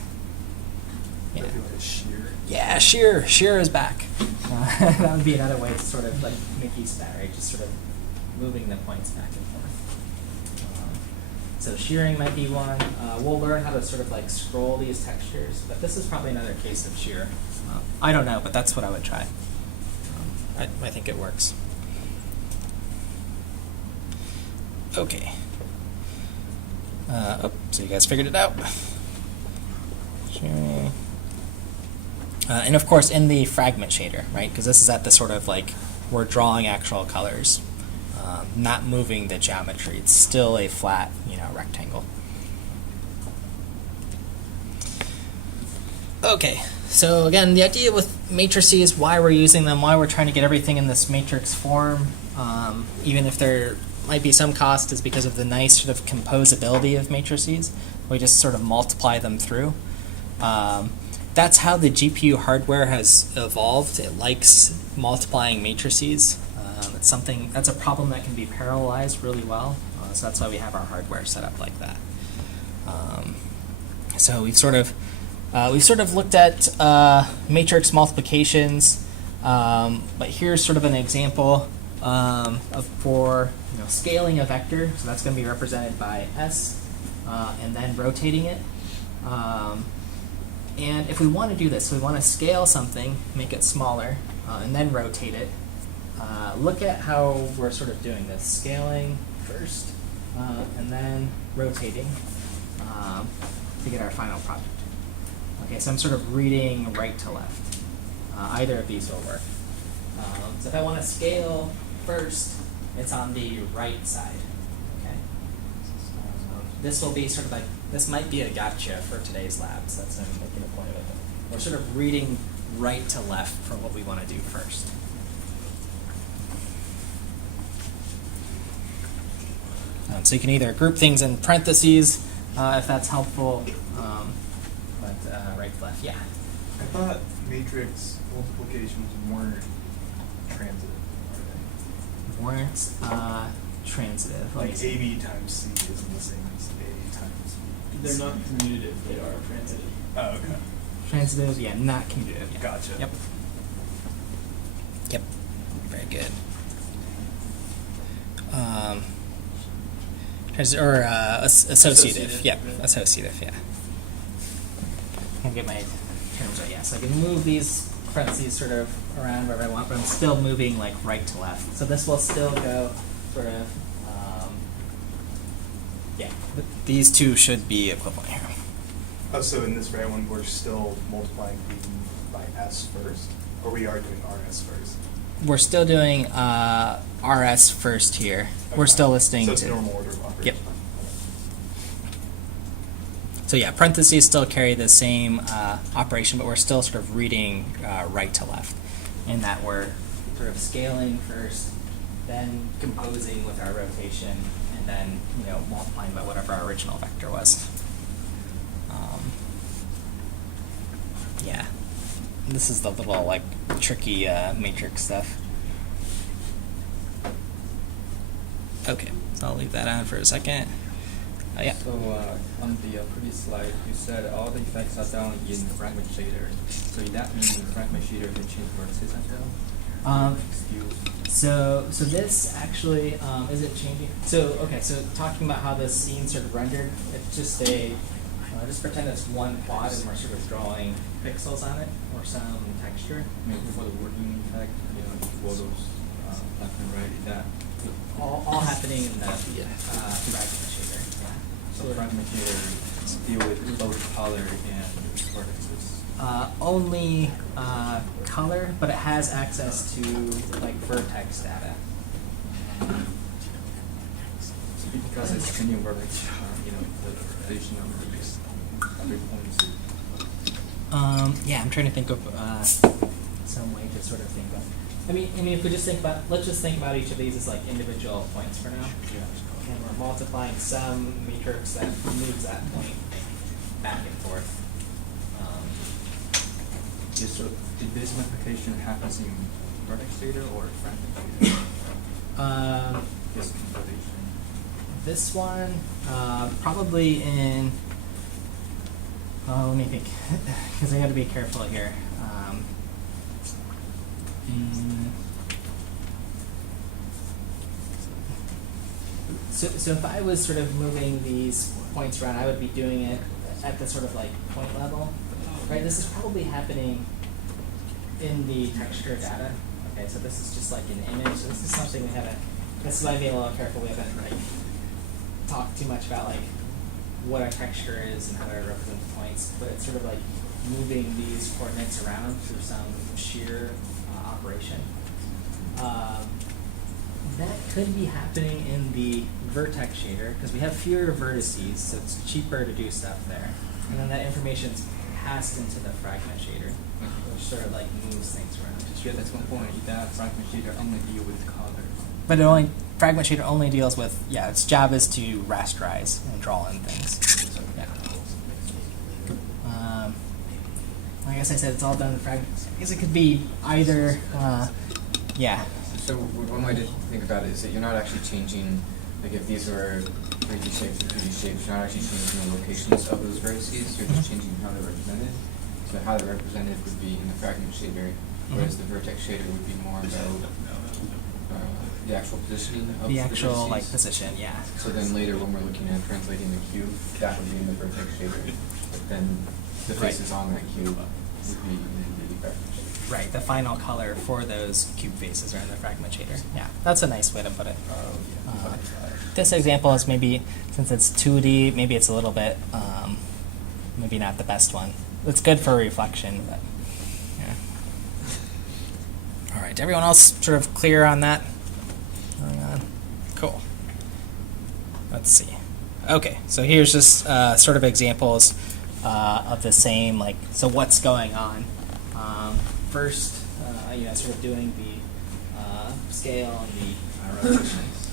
Yeah. Maybe like a shear. Yeah, shear is back. That would be another way to sort of like make use of that, right? Just sort of moving the points back and forth. So shearing might be one. We'll learn how to sort of like scroll these textures, but this is probably another case of shear. I don't know, but that's what I would try. I think it works. Okay. So you guys figured it out. Shearing. And of course, in the fragment shader, right? Because this is at the sort of like we're drawing actual colors, not moving the geometry. It's still a flat, rectangle. Okay. So again, the idea with matrices, why we're using them, why we're trying to get everything in this matrix form, even if there might be some cost, is because of the nice sort of composability of matrices. We just sort of multiply them through. That's how the GPU hardware has evolved. It likes multiplying matrices. That's a problem that can be parallelized really well. So that's why we have our hardware set up like that. So we've sort of looked at matrix multiplications, but here's sort of an example for scaling a vector. So that's going to be represented by S, and then rotating it. And if we want to do this, so we want to scale something, make it smaller, and then rotate it. Look at how we're sort of doing this. Scaling first, and then rotating to get our final product. Okay, so I'm sort of reading right to left. Either of these will work. So if I want to scale first, it's on the right side. Okay. This will be sort of like, this might be a gotcha for today's lab, so that's what I'm making a point of it. We're sort of reading right to left for what we want to do first. So you can either group things in parentheses, if that's helpful, but right to left, yeah. I thought matrix multiplications weren't transitive, are they? Weren't transitive. Like AB times C isn't the same as A times B. They're not commutative, they are transitive. Oh, okay. Transitive, yeah, not commutative. Yeah. Gotcha. Yep. Yep. Very good. Associative. Yep. Associative. Yeah. I can get my terms right. Yeah. So I can move these parentheses sort of around wherever I want, but I'm still moving like right to left. So this will still go sort of. Yeah. But these two should be equivalent here. Oh, so in this right one, we're still multiplying B by S first, or we are doing RS first? We're still doing RS first here. Okay. We're still listening so it's to. normal order of operation. Yep. So yeah, parentheses still carry the same operation, but we're still sort of reading right to left, in that we're sort of scaling first, then composing with our rotation, and then multiplying by whatever our original vector was. Yeah, this is the little like tricky matrix stuff. Okay, so I'll leave that on for a second. Yeah. So on the previous slide, you said all the effects are done in the fragment shader. So that means the fragment shader can change vertices as well? So this actually isn't changing. So okay, so talking about how this scene sort of rendered, it's just just pretend it's one quad and we're sort of drawing pixels on it or some texture. Maybe for the working effect, for those left and right, is that? All happening in the fragment shader. Yeah. So fragment shader deal with both color and vertices? Only color, but it has access to like vertex data. Because it's changing vertex, the addition of these 3 points. Yeah, I'm trying to think of some way to sort of think of. I mean, if we just think about, let's just think about each of these as like individual points for now. And we're multiplying some matrix that moves that point back and forth. So did this multiplication happens in vertex data or fragment data? This computation. This one, probably in, let me think, because I got to be careful here. So if I was sort of moving these points around, I would be doing it at the sort of like point level, right? This is probably happening in the texture data. Okay, so this is just like an image. So this is something we haven't, this is why I'm being a little careful. We haven't like talked too much about like what our texture is and how to represent the points, but it's sort of like moving these coordinates around through some shear operation. That could be happening in the vertex shader because we have fewer vertices, so it's cheaper to do stuff there. And then that information is passed into the fragment shader, which sort of like moves things around. Yeah, that's one point. That fragment shader only deal with color. But it only, fragment shader only deals with, yeah, its job is to rasterize and draw in things. Yeah. Like I said, it's all done in fragments. I guess it could be either, yeah. So one way to think about it is that you're not actually changing, like if these were 3D shapes and 2D shapes, you're not actually changing the locations of those vertices, you're just changing how they're represented. So how they're represented would be in the fragment shader, whereas the vertex shader would be more about the actual positioning of The actual vertices. like position, yeah. So then later when we're looking at translating the cube, that would be in the vertex shader. But then the faces on that cube would be in the fragment shader. Right, the final color for those cube faces are in the fragment shader. Yeah, that's a nice way to put it. This example is maybe, since it's 2D, maybe it's a little bit, maybe not the best one. It's good for reflection, but yeah. All right, everyone else sort of clear on that? Cool. Let's see. Okay, so here's just sort of examples of the same, like, so what's going on? First, sort of doing the scale and the rotations.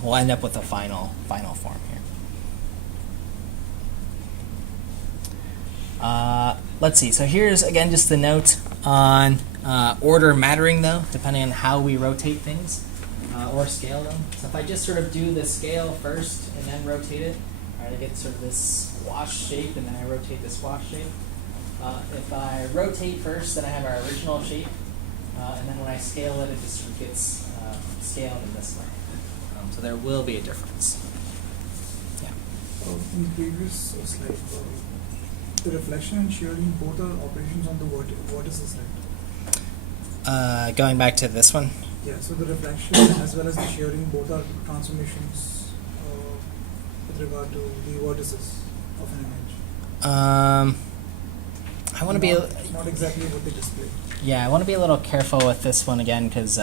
We'll end up with a final form here. Let's see. So here's again just the note on order mattering, though, depending on how we rotate things or scale them. So if I just sort of do the scale first and then rotate it, I get sort of this wash shape, and then I rotate this wash shape. If I rotate first, then I have our original shape, and then when I scale it, it just sort of gets scaled in this way. So there will be a difference. Yeah. In the previous slide, the reflection and shearing both are operations on the vertices, right? Going back to this one. Yeah, so the reflection as well as the shearing both are transformations with regard to the vertices of an image. I want to be not exactly what they display. Yeah, I want to be a little careful with this one again because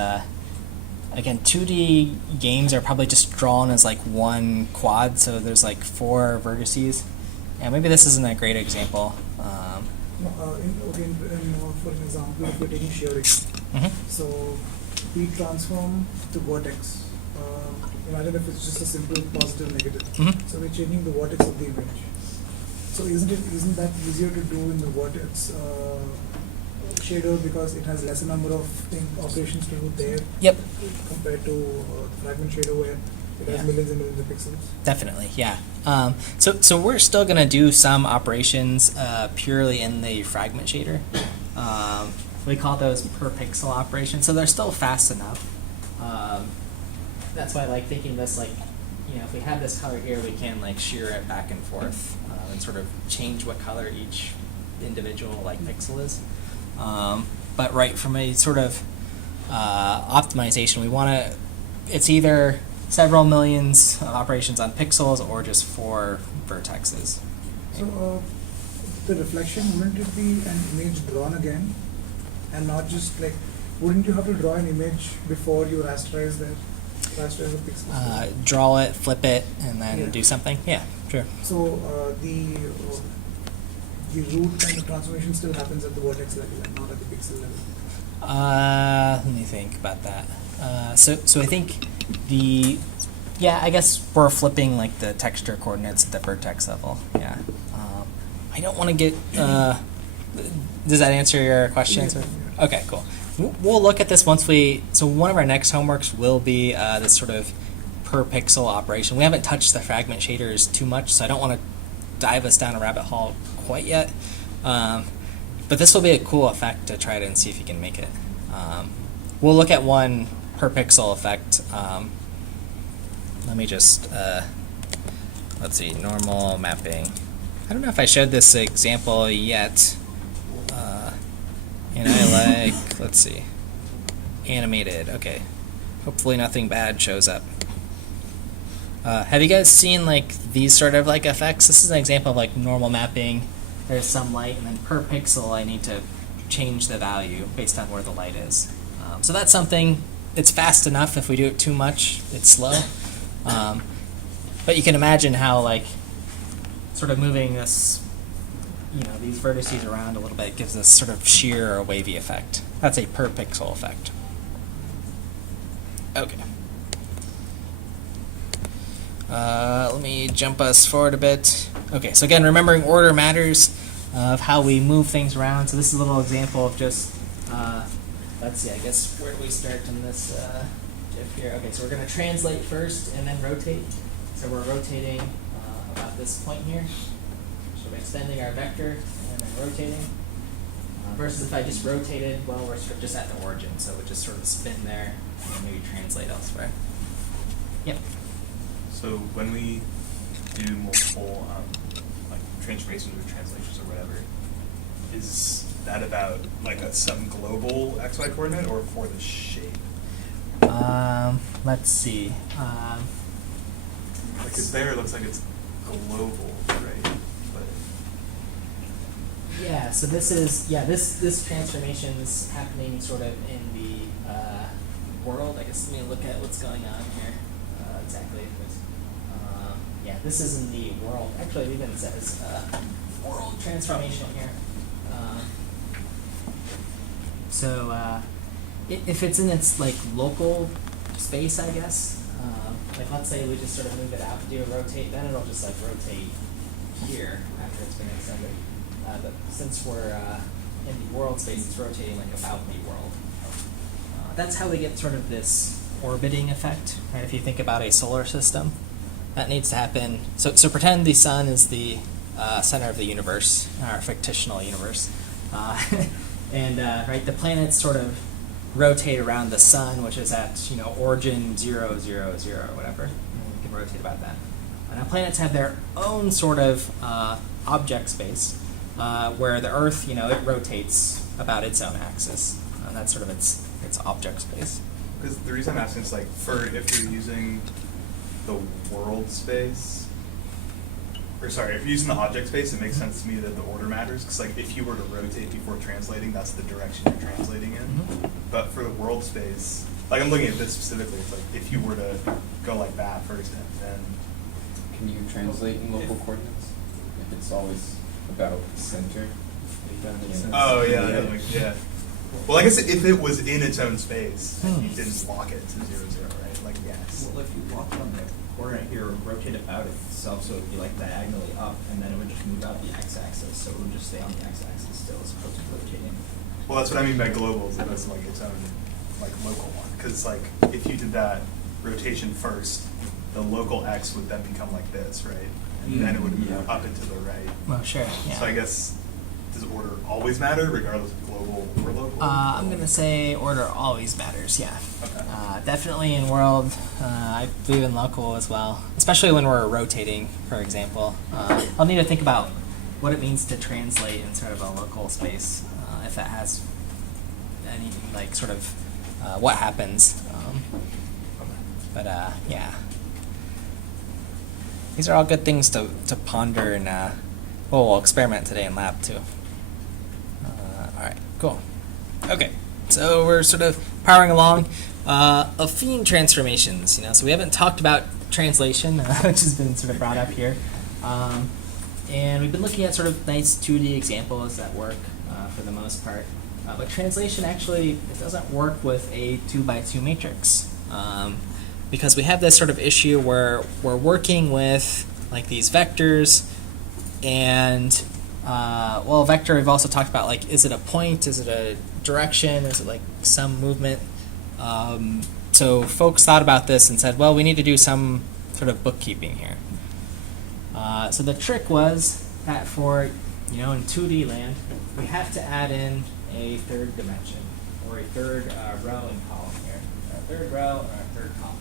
again, 2D games are probably just drawn as like one quad, so there's like 4 vertices. Yeah, maybe this isn't a great example. For an example, if we're taking shearing, so we transform the vertex. Imagine if it's just a simple positive negative. So we're changing the vertex of the image. So isn't that easier to do in the vertex shader because it has lesser number of operations to do there? Yep. Compared to the fragment shader where it has millions and millions of pixels. Definitely, yeah. So we're still going to do some operations purely in the fragment shader. We call those per pixel operations. So they're still fast enough. That's why I like thinking this like, if we have this color here, we can like shear it back and forth and sort of change what color each individual like pixel is. But right, from a sort of optimization, we want to, it's either several millions of operations on pixels or just 4 vertexes. So the reflection, wouldn't it be an image drawn again, and not just like, wouldn't you have to draw an image before you rasterize the pixels? Draw it, flip it, and then Yeah. do something? Yeah, sure. So the root kind of transformation still happens at the vertex level and not at the pixel level. Let me think about that. So I think I guess we're flipping like the texture coordinates at the vertex level. Yeah. I don't want to get. Does that answer your questions? Yeah. Okay, cool. We'll look at this once we. So one of our next homeworks will be this sort of per pixel operation. We haven't touched the fragment shaders too much, so I don't want to dive us down a rabbit hole quite yet. But this will be a cool effect to try it and see if you can make it. We'll look at one per pixel effect. Let me just, let's see, normal mapping. I don't know if I showed this example yet. And I like, let's see, animated. Okay. Hopefully nothing bad shows up. Have you guys seen like these sort of like effects? This is an example of like normal mapping. There's some light, and then per pixel I need to change the value based on where the light is. So that's something, it's fast enough. If we do it too much, it's slow. But you can imagine how like sort of moving this, these vertices around a little bit gives this sort of shear or wavy effect. That's a per pixel effect. Okay. Let me jump us forward a bit. Okay, so again, remembering order matters of how we move things around. So this is a little example of just, let's see, I guess, where do we start in this GIF here? Okay, so we're going to translate first and then rotate. So we're rotating about this point here. So we're extending our vector and then rotating. Versus if I just rotated, well, we're sort of just at the origin, so it would just sort of spin there and then maybe translate elsewhere. Yep. So when we do multiple like transformations or translations or whatever, is that about like some global XY coordinate or for the shape? Let's see. Like it's there, it looks like it's global, right? But Yeah, so this is, this transformation is happening sort of in the world. I guess let me look at what's going on here exactly. This is in the world. Actually, it even says world transformation here. If it's in its like local space, I guess, like let's say we just sort of move it out, do a rotate, then it'll just like rotate here after it's been extended. But since we're in the world space, it's rotating like about the world. That's how we get sort of this orbiting effect, right? If you think about a solar system, that needs to happen. So pretend the sun is the center of the universe, our fictional universe, and right, the planets sort of rotate around the sun, which is at origin 0, 0, 0, or whatever. And you can rotate about that. And now planets have their own sort of object space, where the Earth, it rotates about its own axis, and that's sort of its object space. because the reason I'm asking is like if you're using the world space, or sorry, if you're using the object space, it makes sense to me that the order matters, because like if you were to rotate before translating, that's the direction you're translating in. Mm-hmm. But for the world space, like I'm looking at this specifically, it's like if you were to go like that first, and then Can you translate in local coordinates? If it's always about the center? oh yeah. Well, I guess if it was in its own space, and you didn't lock it to 0, 0, right? Like yes. Well, if you walk on the coordinate here, it would rotate about itself, so it would be like diagonally up, and then it would just move out the x-axis, so it would just stay on the x-axis still, as opposed to rotating. Well, that's what I mean by global, is that it's like its own like local one. Because like if you did that rotation first, the local x would then become like this, right? And then it would move up and to the right. Well, sure. Yeah. So I guess, does order always matter, regardless of global or local? I'm going to say order always matters, yeah. Okay. Definitely in world, I believe in local as well, especially when we're rotating, for example. I'll need to think about what it means to translate in sort of a local space, if that has any, like, sort of what happens. But yeah, these are all good things to ponder, and we'll experiment today in lab too. All right, cool. Okay, so we're sort of powering along. Affine transformations, so we haven't talked about translation, which has been sort of brought up here. And we've been looking at sort of nice 2D examples that work for the most part. But translation actually, it doesn't work with a 2x2 matrix. Because we have this sort of issue where we're working with like these vectors, and well, vector we've also talked about, like, is it a point, is it a direction, is it like some movement? So folks thought about this and said, well, we need to do some sort of bookkeeping here. So the trick was that for, in 2D land, we have to add in a third dimension, or a third row and column here, a third row or a third column.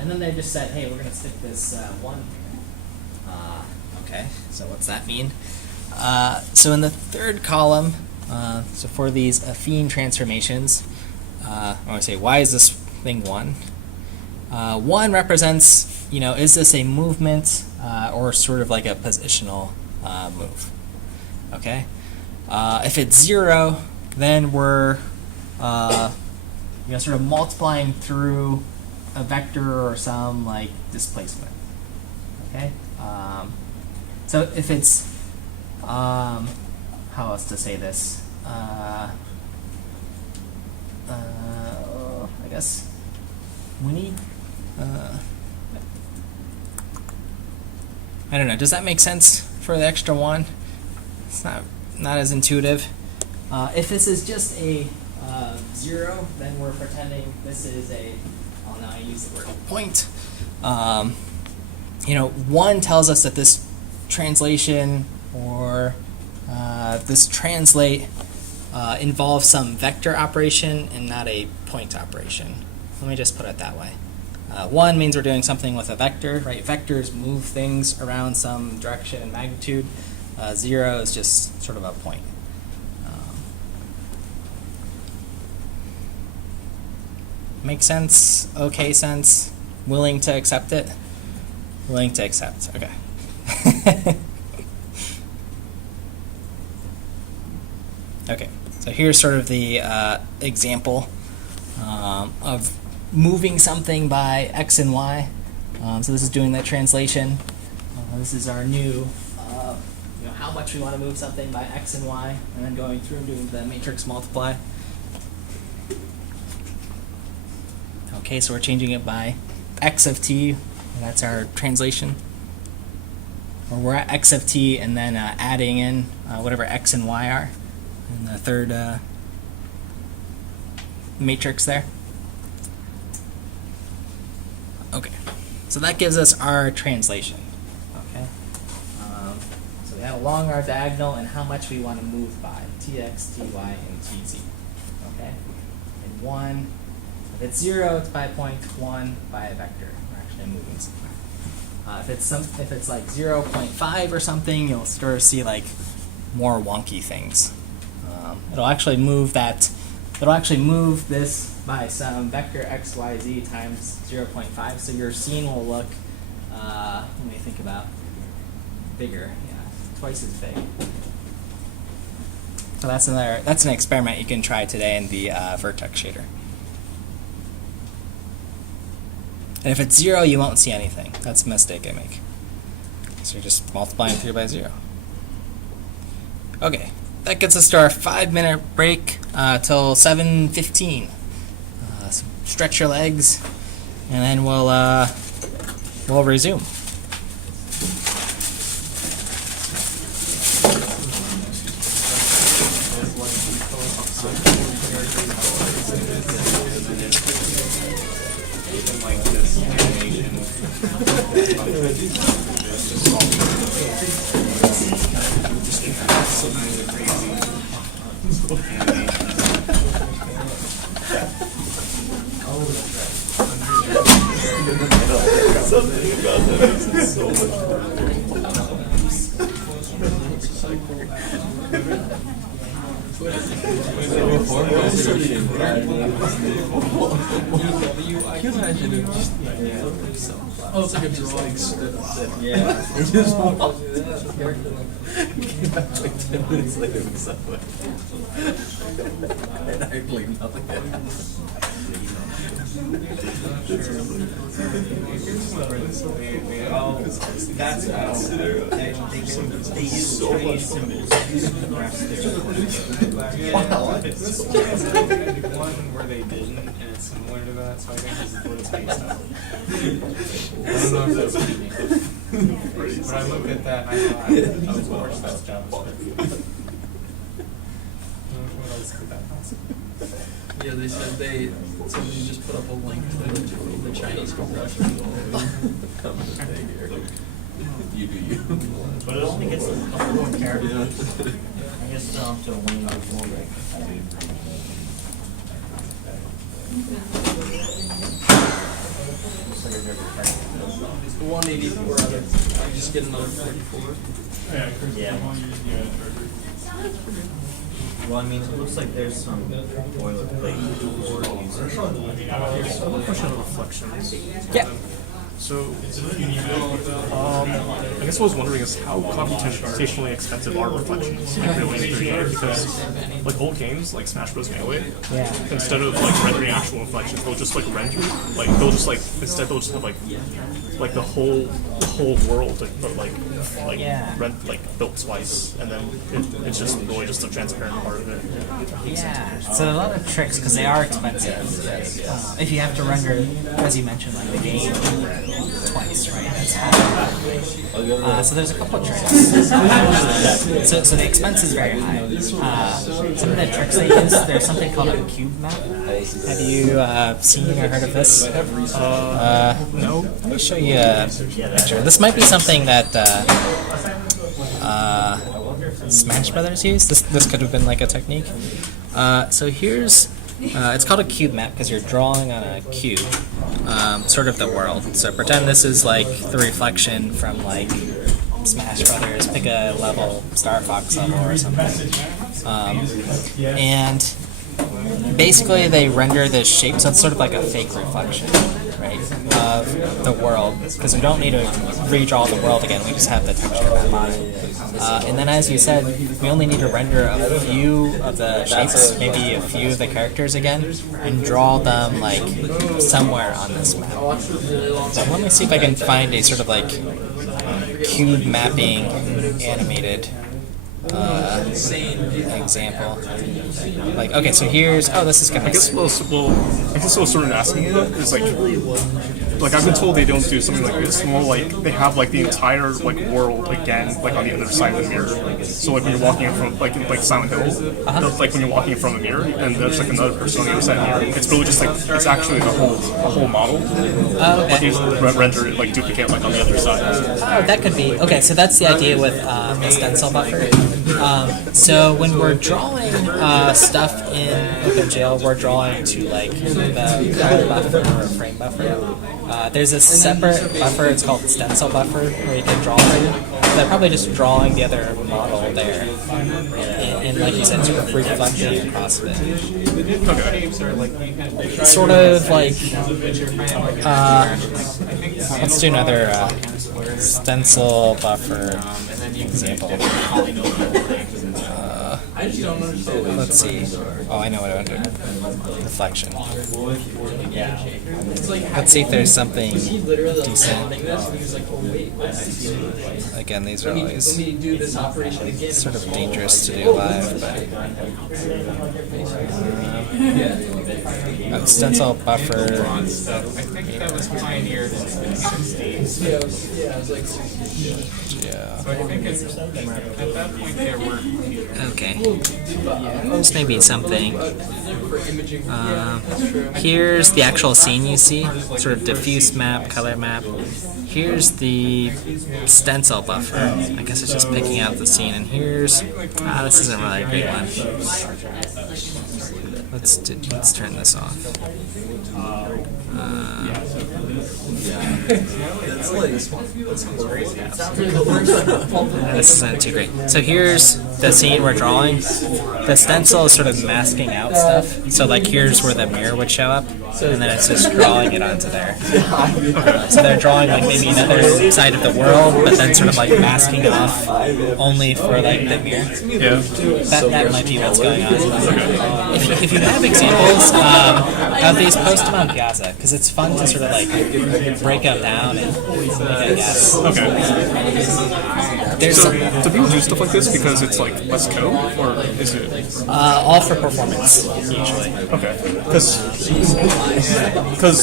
And then they just said, hey, we're going to stick this 1 here. Okay, so what's that mean? So in the third column, so for these affine transformations, I want to say, why is this thing 1? 1 represents, is this a movement or sort of like a positional move? Okay. If it's 0, then we're sort of multiplying through a vector or some like displacement. Okay. So if it's how else to say this? I guess we need. I don't know. Does that make sense for the extra 1? It's not as intuitive. If this is just a 0, then we're pretending this is a. Well, now I use the word point. 1 tells us that this translation or this translate involves some vector operation and not a point operation. Let me just put it that way. 1 means we're doing something with a vector, right? Vectors move things around some direction and magnitude. 0 is just sort of a point. Make sense? Okay sense? Willing to accept it? Willing to accept, okay. Okay, so here's sort of the example of moving something by x and y. So this is doing that translation. This is our new, how much we want to move something by x and y, and then going through and doing the matrix multiply. Okay, so we're changing it by x of t, and that's our translation. Or we're at x of t and then adding in whatever x and y are in the third matrix there. Okay, so that gives us our translation. Okay, so we have along our diagonal and how much we want to move by, tx, ty, and tz. Okay, and 1. If it's 0, it's by a point. 1 by a vector. We're actually moving somewhere. If it's like 0.5 or something, you'll sort of see like more wonky things. It'll actually move that. It'll actually move this by some vector x, y, z times 0.5. So your scene will look. Let me think about bigger. Yeah, twice as big. So that's an experiment you can try today in the vertex shader. And if it's 0, you won't see anything. That's a mistake I make. So you're just multiplying through by 0. Okay, that gets us to our 5-minute break till 7:15. So stretch your legs, and then we'll resume. Something about that makes it so much fun. Oh, it's like a drawing strip. Yeah. It just Came back like 10 minutes later with Subway. And I blamed nothing. Oh, that's how they use Chinese symbols to express their One where they didn't, and it's similar to that, so I think this is what it's based on. I don't know if that's but I looked at that and I thought, of course that's JavaScript. What else could that possibly? Yeah, they said somebody just put up a link to the Chinese compression. You do you. But it only gets a couple more characters. I guess to one more right. Looks like a very It's 184 out of, you just get another 44. Yeah. Well, I mean, it looks like there's some boilerplate for users. I have a question on reflections. Yeah. So, I guess what I was wondering is how computationally expensive are reflections like really in 3D? Because like old games like Smash Bros. Melee, instead of like rendering actual reflections, they'll just like render they'll just instead they'll just have like the whole world but built twice, and then it's just really just a transparent part of it. Yeah, so a lot of tricks because they are expensive. If you have to render, as you mentioned, like the game twice, right? That's half. So there's a couple of tricks. So the expense is very high. Some of the tricks they use, there's something called a cube map. Have you seen or heard of this? No. Let me show you a picture. This might be something that Smash Brothers use. This could have been like a technique. So here's, it's called a cube map because you're drawing on a cube, sort of the world. So pretend this is like the reflection from like Smash Brothers. Pick a level, Star Fox level or something. And basically they render this shape, so it's sort of like a fake reflection, right, of the world, because we don't need to redraw the world again, we just have the texture map on it. And then as you said, we only need to render a few of the shapes, maybe a few of the characters again, and draw them like somewhere on this map. So let me see if I can find a sort of like cube mapping animated example. Like, okay, so here's, this is kind of. I guess what I was sort of asking about is like I've been told they don't do something like this. More like they have like the entire like world again like on the other side of the mirror. So like when you're walking in from like Silent Hill, like when you're walking in from a mirror and there's like another person on the other side of the mirror. It's really just like it's actually the whole model. But you just render it like duplicate like on the other side. Oh, that could be. Okay, so that's the idea with the stencil buffer. So when we're drawing stuff in OpenGL, we're drawing to like the color buffer or frame buffer. There's a separate buffer, it's called stencil buffer, where you can draw it. They're probably just drawing the other model there. And like you said, sort of reflecting across of it. Sort of like, let's do another stencil buffer example. Let's see. Oh, I know what I want to do. Reflection. Let's see if there's something decent. Again, these are always sort of dangerous to do live, but stencil buffer. I think that was pioneered in the 60s. Yeah. So I think at that point there were computers. Okay. This may be something. Here's the actual scene you see, sort of diffuse map, color map. Here's the stencil buffer. I guess it's just picking out the scene. And here's, this isn't really a great one. let's turn this off. This isn't too great. So here's the scene we're drawing. The stencil is sort of masking out stuff. So like here's where the mirror would show up, and then it's just drawing it onto there. So they're drawing like maybe another side of the world, but then sort of like masking off only for like the mirror. Yeah. That might be what's going on. If you have examples of these, post them on Piazza, because it's fun to sort of like break them down and make a guess. Okay. There's Do people do stuff like this because it's like less code, or is it? all for performance usually. Okay. Because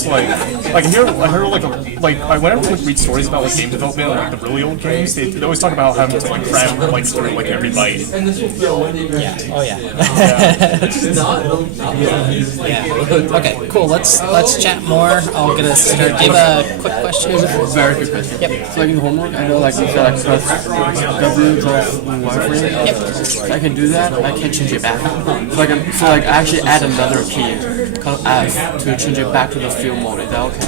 like I hear whenever I read stories about like game development, like the really old games, they always talk about having to like cram like through like every byte. Yeah. Oh yeah. Yeah. Okay. Cool. Let's chat more. I'll get us started. Give a quick question. Very quick question. Yep. So like in homework, I know like you said like press W draw wireframe. Yep. I can do that. I can change it back. So I actually add another key called F to change it back to the field mode. Is that okay?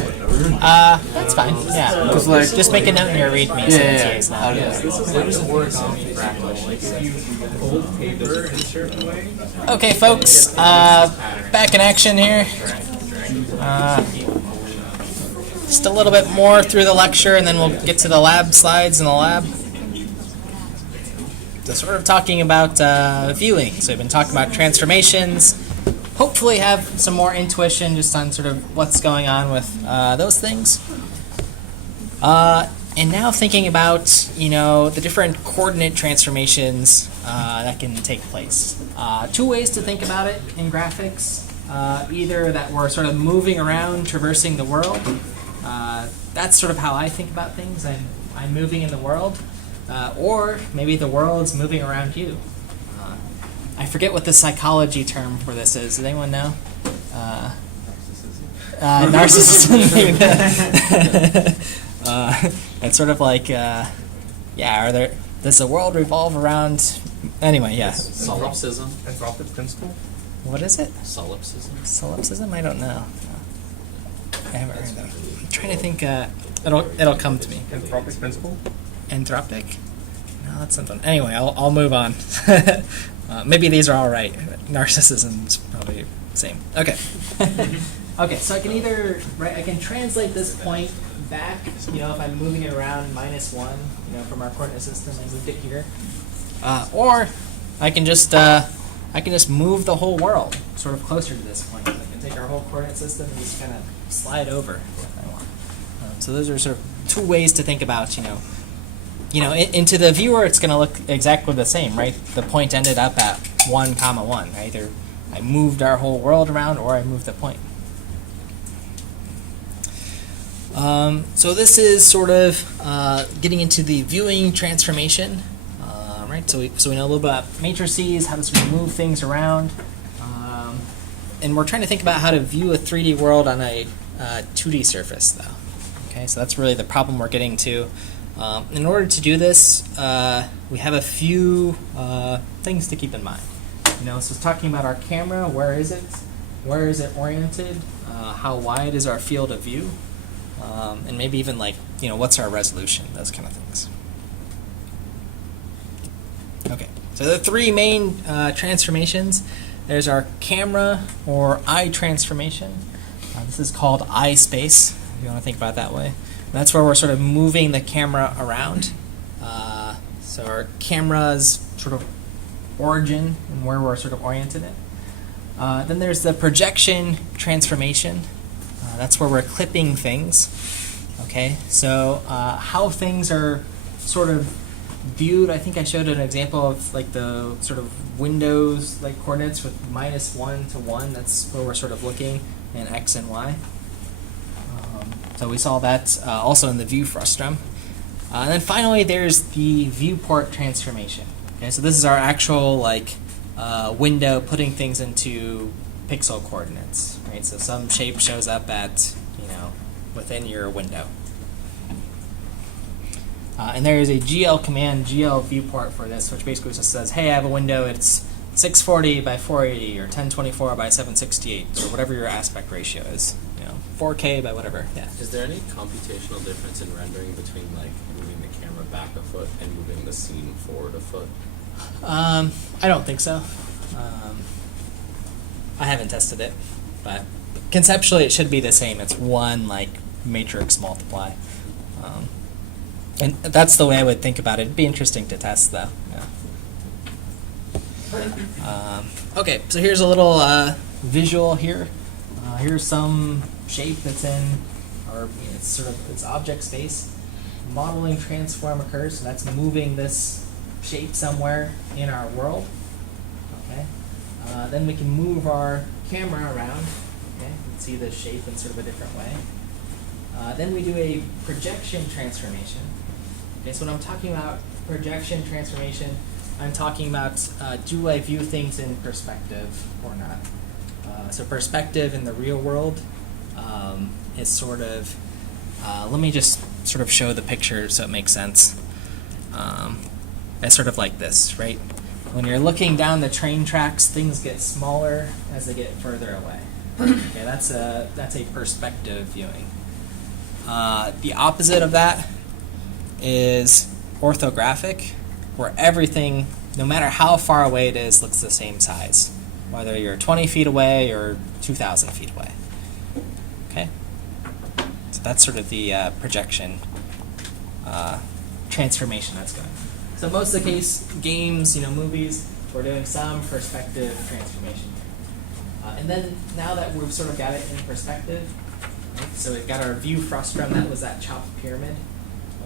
That's fine. Yeah. Because like Just make a note in your README. yeah. How does this work on Fractal? Like if you fold paper in a certain way? Okay, folks. Back in action here. Just a little bit more through the lecture, and then we'll get to the lab slides in the lab. So sort of talking about viewing. So we've been talking about transformations. Hopefully have some more intuition just on sort of what's going on with those things. And now thinking about, the different coordinate transformations that can take place. Two ways to think about it in graphics. Either that we're sort of moving around, traversing the world. That's sort of how I think about things. I'm moving in the world. Or maybe the world's moving around you. I forget what the psychology term for this is. Does anyone know? Narcissism. It's sort of like, does the world revolve around? Anyway, yeah. Solipsism. Anthropic principle? What is it? Solipsism. Solipsism? I don't know. I haven't heard that. I'm trying to think. It'll come to me. Anthropic principle? Anthropic? No, that's something. Anyway, I'll move on. Maybe these are all right. Narcissism's probably the same. Okay. Okay, so I can I can translate this point back, if I'm moving it around -1, from our coordinate system, I moved it here. Or I can just move the whole world sort of closer to this point. I can take our whole coordinate system and just kind of slide over if I want. So those are sort of two ways to think about, into the viewer, it's going to look exactly the same, right? The point ended up at 1, 1. Either I moved our whole world around or I moved the point. So this is sort of getting into the viewing transformation, right? So we know a little bit about matrices, how to sort of move things around, and we're trying to think about how to view a 3D world on a 2D surface, though. Okay, so that's really the problem we're getting to. In order to do this, we have a few things to keep in mind. So talking about our camera, where is it? Where is it oriented? How wide is our field of view? And maybe even what's our resolution? Those kind of things. Okay, so the three main transformations. There's our camera or eye transformation. This is called eye space, if you want to think about it that way. And that's where we're sort of moving the camera around. So our camera's sort of origin and where we're sort of oriented it. Then there's the projection transformation. That's where we're clipping things. Okay, so how things are sort of viewed. I think I showed an example of like the sort of windows like coordinates with -1 to 1. That's where we're sort of looking in X and Y. So we saw that also in the view frustum. And then finally, there's the viewport transformation. Okay, so this is our actual window putting things into pixel coordinates. Right, so some shape shows up at within your window. And there is a GL command, GL viewport for this, which basically just says, hey, I have a window, it's 640 by 480 or 1024 by 768 or whatever your aspect ratio is. 4K by whatever. Yeah. Is there any computational difference in rendering between like moving the camera back a foot and moving the scene forward a foot? I don't think so. I haven't tested it, but conceptually it should be the same. It's one like matrix multiply. And that's the way I would think about it. It'd be interesting to test though. Yeah. Okay, so here's a little visual here. Here's some shape that's in, or it's sort of its object space. Modeling transform occurs, so that's moving this shape somewhere in our world. Okay. Then we can move our camera around. Okay, you can see the shape in sort of a different way. Then we do a projection transformation. Okay, so when I'm talking about projection transformation, I'm talking about do I view things in perspective or not? So perspective in the real world is sort of, let me just sort of show the picture so it makes sense. It's sort of like this, right? When you're looking down the train tracks, things get smaller as they get further away. Okay, that's a perspective viewing. The opposite of that is orthographic, where everything, no matter how far away it is, looks the same size, whether you're 20 feet away or 2,000 feet away. Okay? So that's sort of the projection transformation that's going on. So most of the case, games, movies, we're doing some perspective transformation. And then now that we've sort of got it in perspective, right, so we've got our view frustum, that was that chopped pyramid.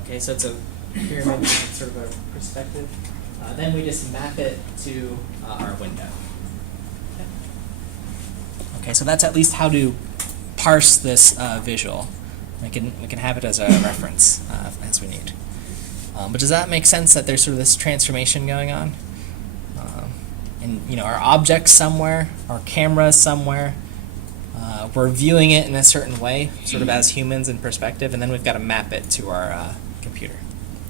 Okay, so it's a pyramid, it's sort of a perspective. Then we just map it to our window. Okay, so that's at least how to parse this visual. We can have it as a reference as we need. But does that make sense that there's sort of this transformation going on? And our objects somewhere, our cameras somewhere, we're viewing it in a certain way, sort of as humans in perspective, and then we've got to map it to our computer.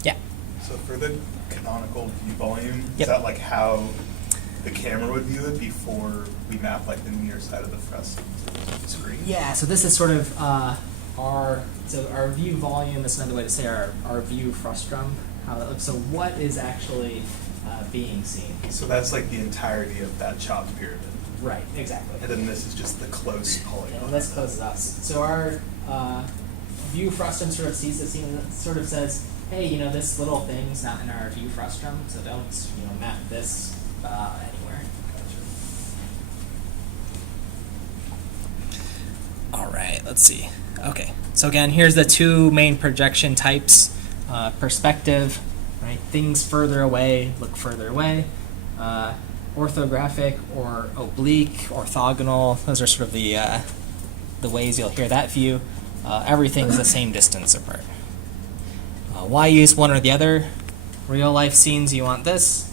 Yeah. So for the canonical view volume, Yep. is that like how the camera would view it before we map like the near side of the frustum to the screen? Yeah. So this is sort of our view volume is another way to say our view frustum. How that looks. So what is actually being seen? So that's like the entirety of that chopped pyramid. Right. Exactly. And then this is just the close polygon. And this closes us. So our view frustum sort of sees the scene and sort of says, hey, this little thing's not in our view frustum, so don't, map this anywhere. All right, let's see. Okay, so again, here's the two main projection types. Perspective, right? Things further away look further away. Orthographic or oblique, orthogonal, those are sort of the ways you'll hear that view. Everything's the same distance apart. Why use one or the other? Real life scenes, you want this.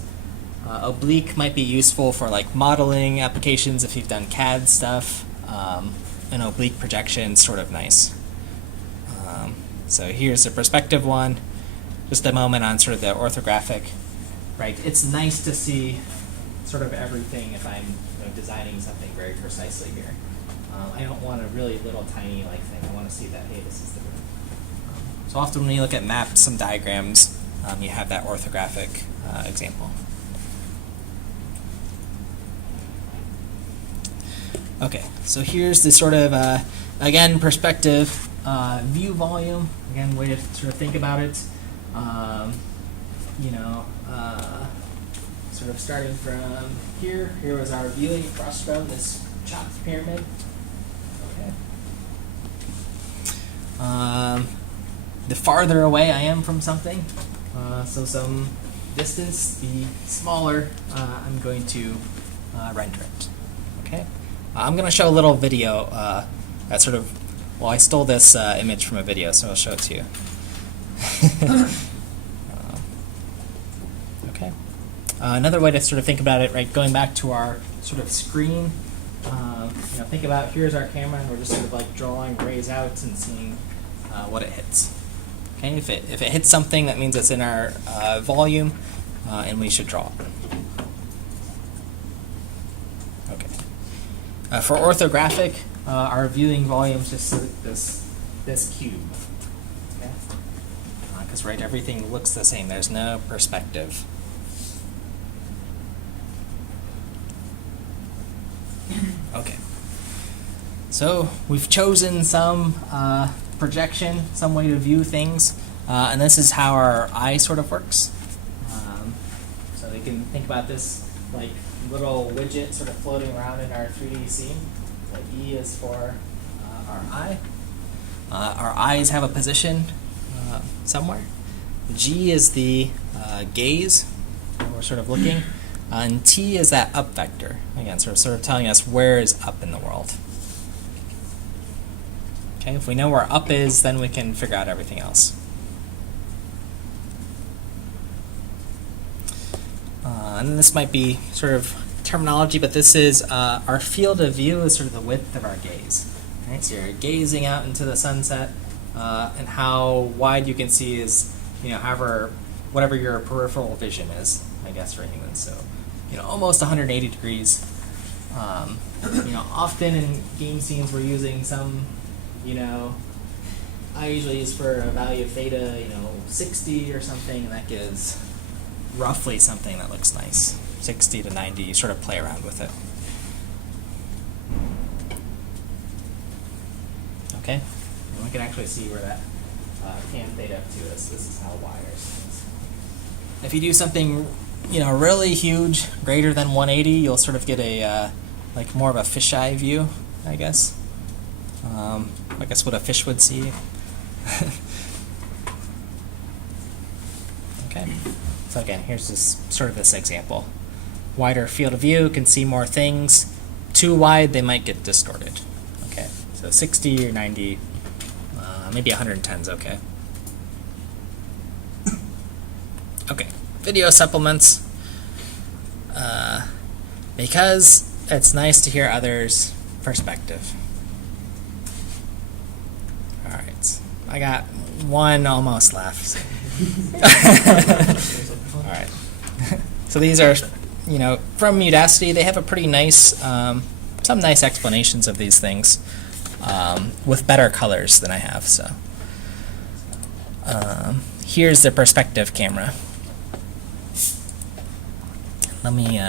Oblique might be useful for like modeling applications if you've done CAD stuff. An oblique projection is sort of nice. So here's the perspective one. Just a moment on sort of the orthographic. Right, it's nice to see sort of everything if I'm designing something very precisely here. I don't want a really little tiny thing. I want to see that, hey, this is the room. So often when you look at maps, some diagrams, you have that orthographic example. Okay, so here's the sort of, again, perspective view volume. Again, way to sort of think about it. Sort of starting from here. Here was our viewing frustum, this chopped pyramid. Okay. The farther away I am from something, so some distance, the smaller I'm going to render it. Okay. I'm going to show a little video that sort of, well, I stole this image from a video, so I'll show it to you. Okay. Another way to sort of think about it, right, going back to our sort of screen, think about here's our camera, and we're just sort of like drawing rays out and seeing what it hits. Okay, if it hits something, that means it's in our volume, and we should draw it. For orthographic, our viewing volume is just this cube. Okay? Because right, everything looks the same. There's no perspective. Okay. So we've chosen some projection, some way to view things, and this is how our eye sort of works. So we can think about this like little widget sort of floating around in our 3D scene. So E is for our eye. Our eyes have a position somewhere. G is the gaze, where we're sort of looking. And T is that up vector. Again, sort of telling us where is up in the world. Okay, if we know where up is, then we can figure out everything else. And this might be sort of terminology, but this is our field of view is sort of the width of our gaze. Right? So you're gazing out into the sunset, and how wide you can see is, whatever your peripheral vision is, I guess, for humans. So, almost 180 degrees. Often in game scenes we're using some, I usually use for a value of theta, 60 or something, and that gives roughly something that looks nice. 60 to 90, you sort of play around with it. Okay, and we can actually see where that tan theta f2 is. This is how wide ours is. If you do something, really huge, greater than 180, you'll sort of get a like more of a fisheye view, I guess. I guess what a fish would see. Okay. So again, here's this example. Wider field of view, can see more things. Too wide, they might get distorted. Okay. So 60 or 90, maybe 110 is okay. Okay. Video supplements. Because it's nice to hear others' perspective. All right. I got one almost left. All right. So these are, from Udacity. They have a pretty nice, some nice explanations of these things with better colors than I have. So here's the perspective camera. Let me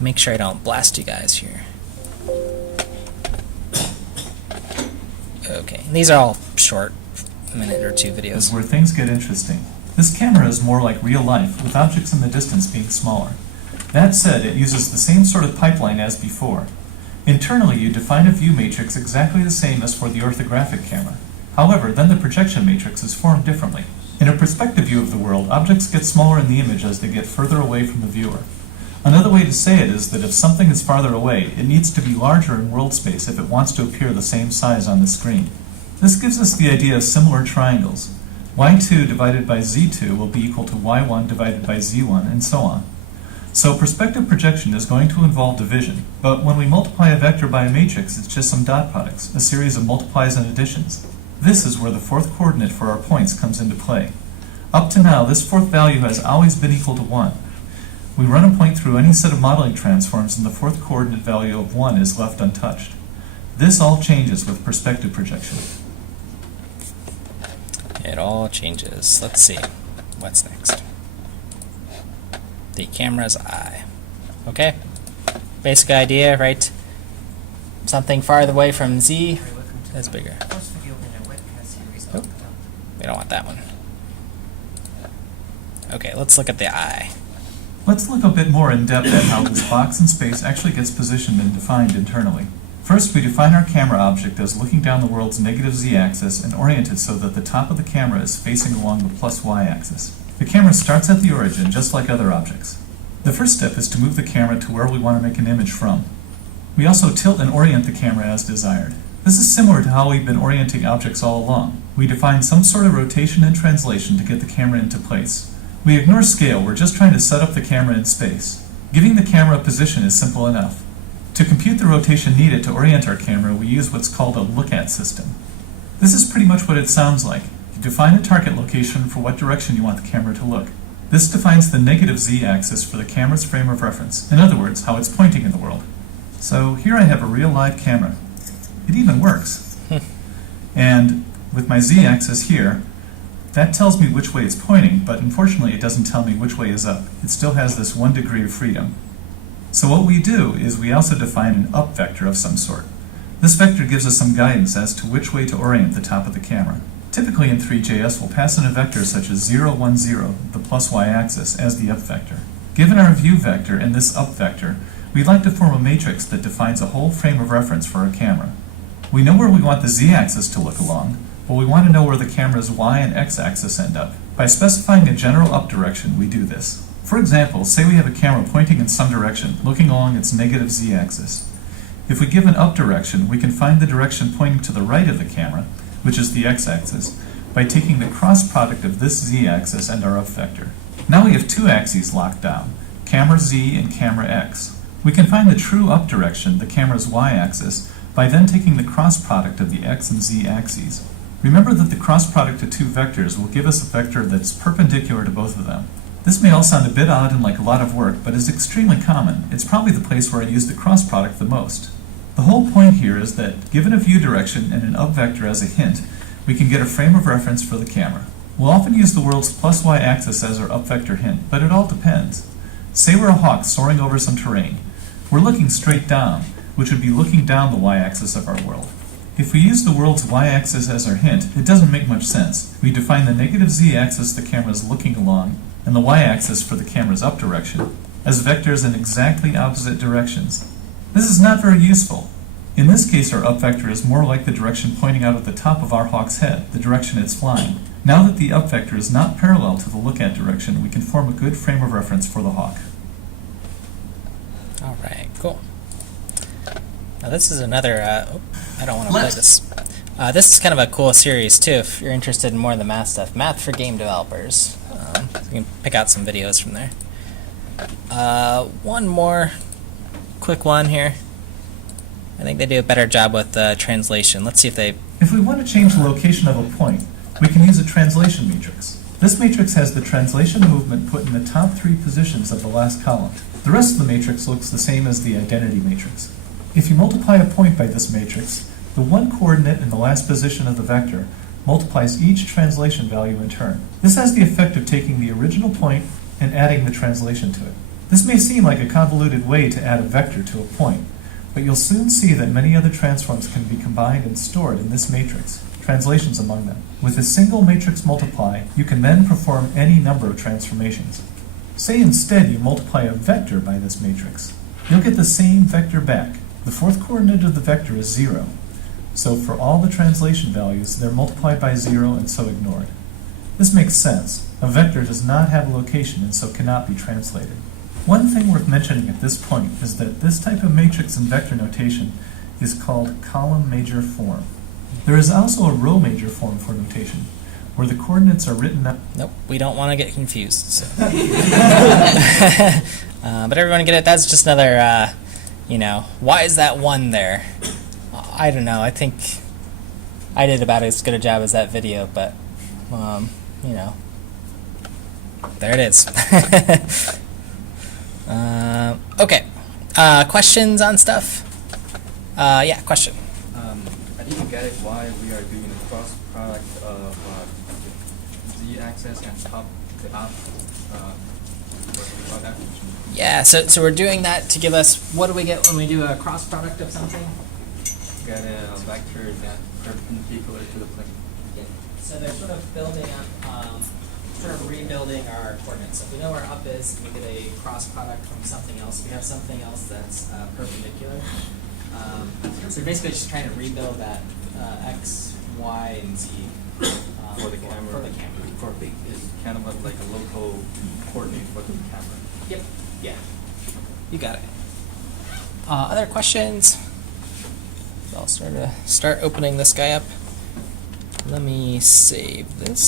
make sure I don't blast you guys here. Okay, these are all short, minute or two videos. Is where things get interesting. This camera is more like real life, with objects in the distance being smaller. That said, it uses the same sort of pipeline as before. Internally, you define a view matrix exactly the same as for the orthographic camera. However, then the projection matrix is formed differently. In a perspective view of the world, objects get smaller in the image as they get further away from the viewer. Another way to say it is that if something is farther away, it needs to be larger in world space if it wants to appear the same size on the screen. This gives us the idea of similar triangles. y2 divided by z2 will be equal to y1 divided by z1, and so on. So perspective projection is going to involve division, but when we multiply a vector by a matrix, it's just some dot products, a series of multiplies and additions. This is where the fourth coordinate for our points comes into play. Up to now, this fourth value has always been equal to 1. We run a point through any set of modeling transforms and the fourth coordinate value of 1 is left untouched. This all changes with perspective projection. It all changes. Let's see. What's next? The camera's eye. Okay? Basic idea, right? Something farther away from Z is bigger. Oh, we don't want that one. Okay, let's look at the eye. Let's look a bit more in depth at how this box in space actually gets positioned and defined internally. First, we define our camera object as looking down the world's negative z-axis and orient it so that the top of the camera is facing along the plus y-axis. The camera starts at the origin, just like other objects. The first step is to move the camera to where we want to make an image from. We also tilt and orient the camera as desired. This is similar to how we've been orienting objects all along. We define some sort of rotation and translation to get the camera into place. We ignore scale, we're just trying to set up the camera in space. Giving the camera a position is simple enough. To compute the rotation needed to orient our camera, we use what's called a look-at system. This is pretty much what it sounds like. You define a target location for what direction you want the camera to look. This defines the negative z-axis for the camera's frame of reference, in other words, how it's pointing in the world. So here I have a real live camera. It even works. And with my z-axis here, that tells me which way it's pointing, but unfortunately it doesn't tell me which way is up. It still has this 1 degree of freedom. So what we do is we also define an up vector of some sort. This vector gives us some guidance as to which way to orient the top of the camera. Typically in 3JS we'll pass in a vector such as 0, 1, 0, the plus y-axis, as the up vector. Given our view vector and this up vector, we'd like to form a matrix that defines a whole frame of reference for our camera. We know where we want the z-axis to look along, but we want to know where the camera's y and x-axis end up. By specifying a general up direction, we do this. For example, say we have a camera pointing in some direction, looking along its negative z-axis. If we give an up direction, we can find the direction pointing to the right of the camera, which is the x-axis, by taking the cross product of this z-axis and our up vector. Now we have two axes locked down, camera z and camera x. We can find the true up direction, the camera's y-axis, by then taking the cross product of the x and z axes. Remember that the cross product of two vectors will give us a vector that's perpendicular to both of them. This may all sound a bit odd and like a lot of work, but is extremely common. It's probably the place where I use the cross product the most. The whole point here is that, given a view direction and an up vector as a hint, we can get a frame of reference for the camera. We'll often use the world's plus y-axis as our up vector hint, but it all depends. Say we're a hawk soaring over some terrain. We're looking straight down, which would be looking down the y-axis of our world. If we use the world's y-axis as our hint, it doesn't make much sense. We define the negative z-axis the camera is looking along, and the y-axis for the camera's up direction, as vectors in exactly opposite directions. This is not very useful. In this case, our up vector is more like the direction pointing out at the top of our hawk's head, the direction it's flying. Now that the up vector is not parallel to the look-at direction, we can form a good frame of reference for the hawk. All right, cool. Now this is another, I don't want to play this. This is kind of a cool series too, if you're interested in more of the math stuff. Math for game developers. You can pick out some videos from there. One more quick one here. I think they do a better job with translation. Let's see if they... If we want to change the location of a point, we can use a translation matrix. This matrix has the translation movement put in the top 3 positions of the last column. The rest of the matrix looks the same as the identity matrix. If you multiply a point by this matrix, the one coordinate in the last position of the vector multiplies each translation value in turn. This has the effect of taking the original point and adding the translation to it. This may seem like a convoluted way to add a vector to a point, but you'll soon see that many other transforms can be combined and stored in this matrix, translations among them. With a single matrix multiply, you can then perform any number of transformations. Say instead you multiply a vector by this matrix. You'll get the same vector back. The fourth coordinate of the vector is 0. So for all the translation values, they're multiplied by 0 and so ignored. This makes sense. A vector does not have a location and so cannot be translated. One thing worth mentioning at this point is that this type of matrix in vector notation is called column major form. There is also a row major form for notation, where the coordinates are written up. Nope, we don't want to get confused. So. But everyone get it? That's just another, why is that 1 there? I don't know. I think I did about as good a job as that video, but, there it is. Okay. Questions on stuff? Yeah, question. I didn't get it why we are doing the cross product of z-axis and the up. What do we call that? Yeah, so we're doing that to give us, what do we get when we do a cross product of something? Get a vector that perpendicular to the plane. Yeah. So they're sort of building up, rebuilding our coordinates. So if we know where up is, we get a cross product from something else. We have something else that's perpendicular. So we're basically just trying to rebuild that x, y, and z For the camera. It's kind of like a local coordinate for the camera. Yep. Yeah. You got it. Other questions? I'll start opening this guy up. Let me save this.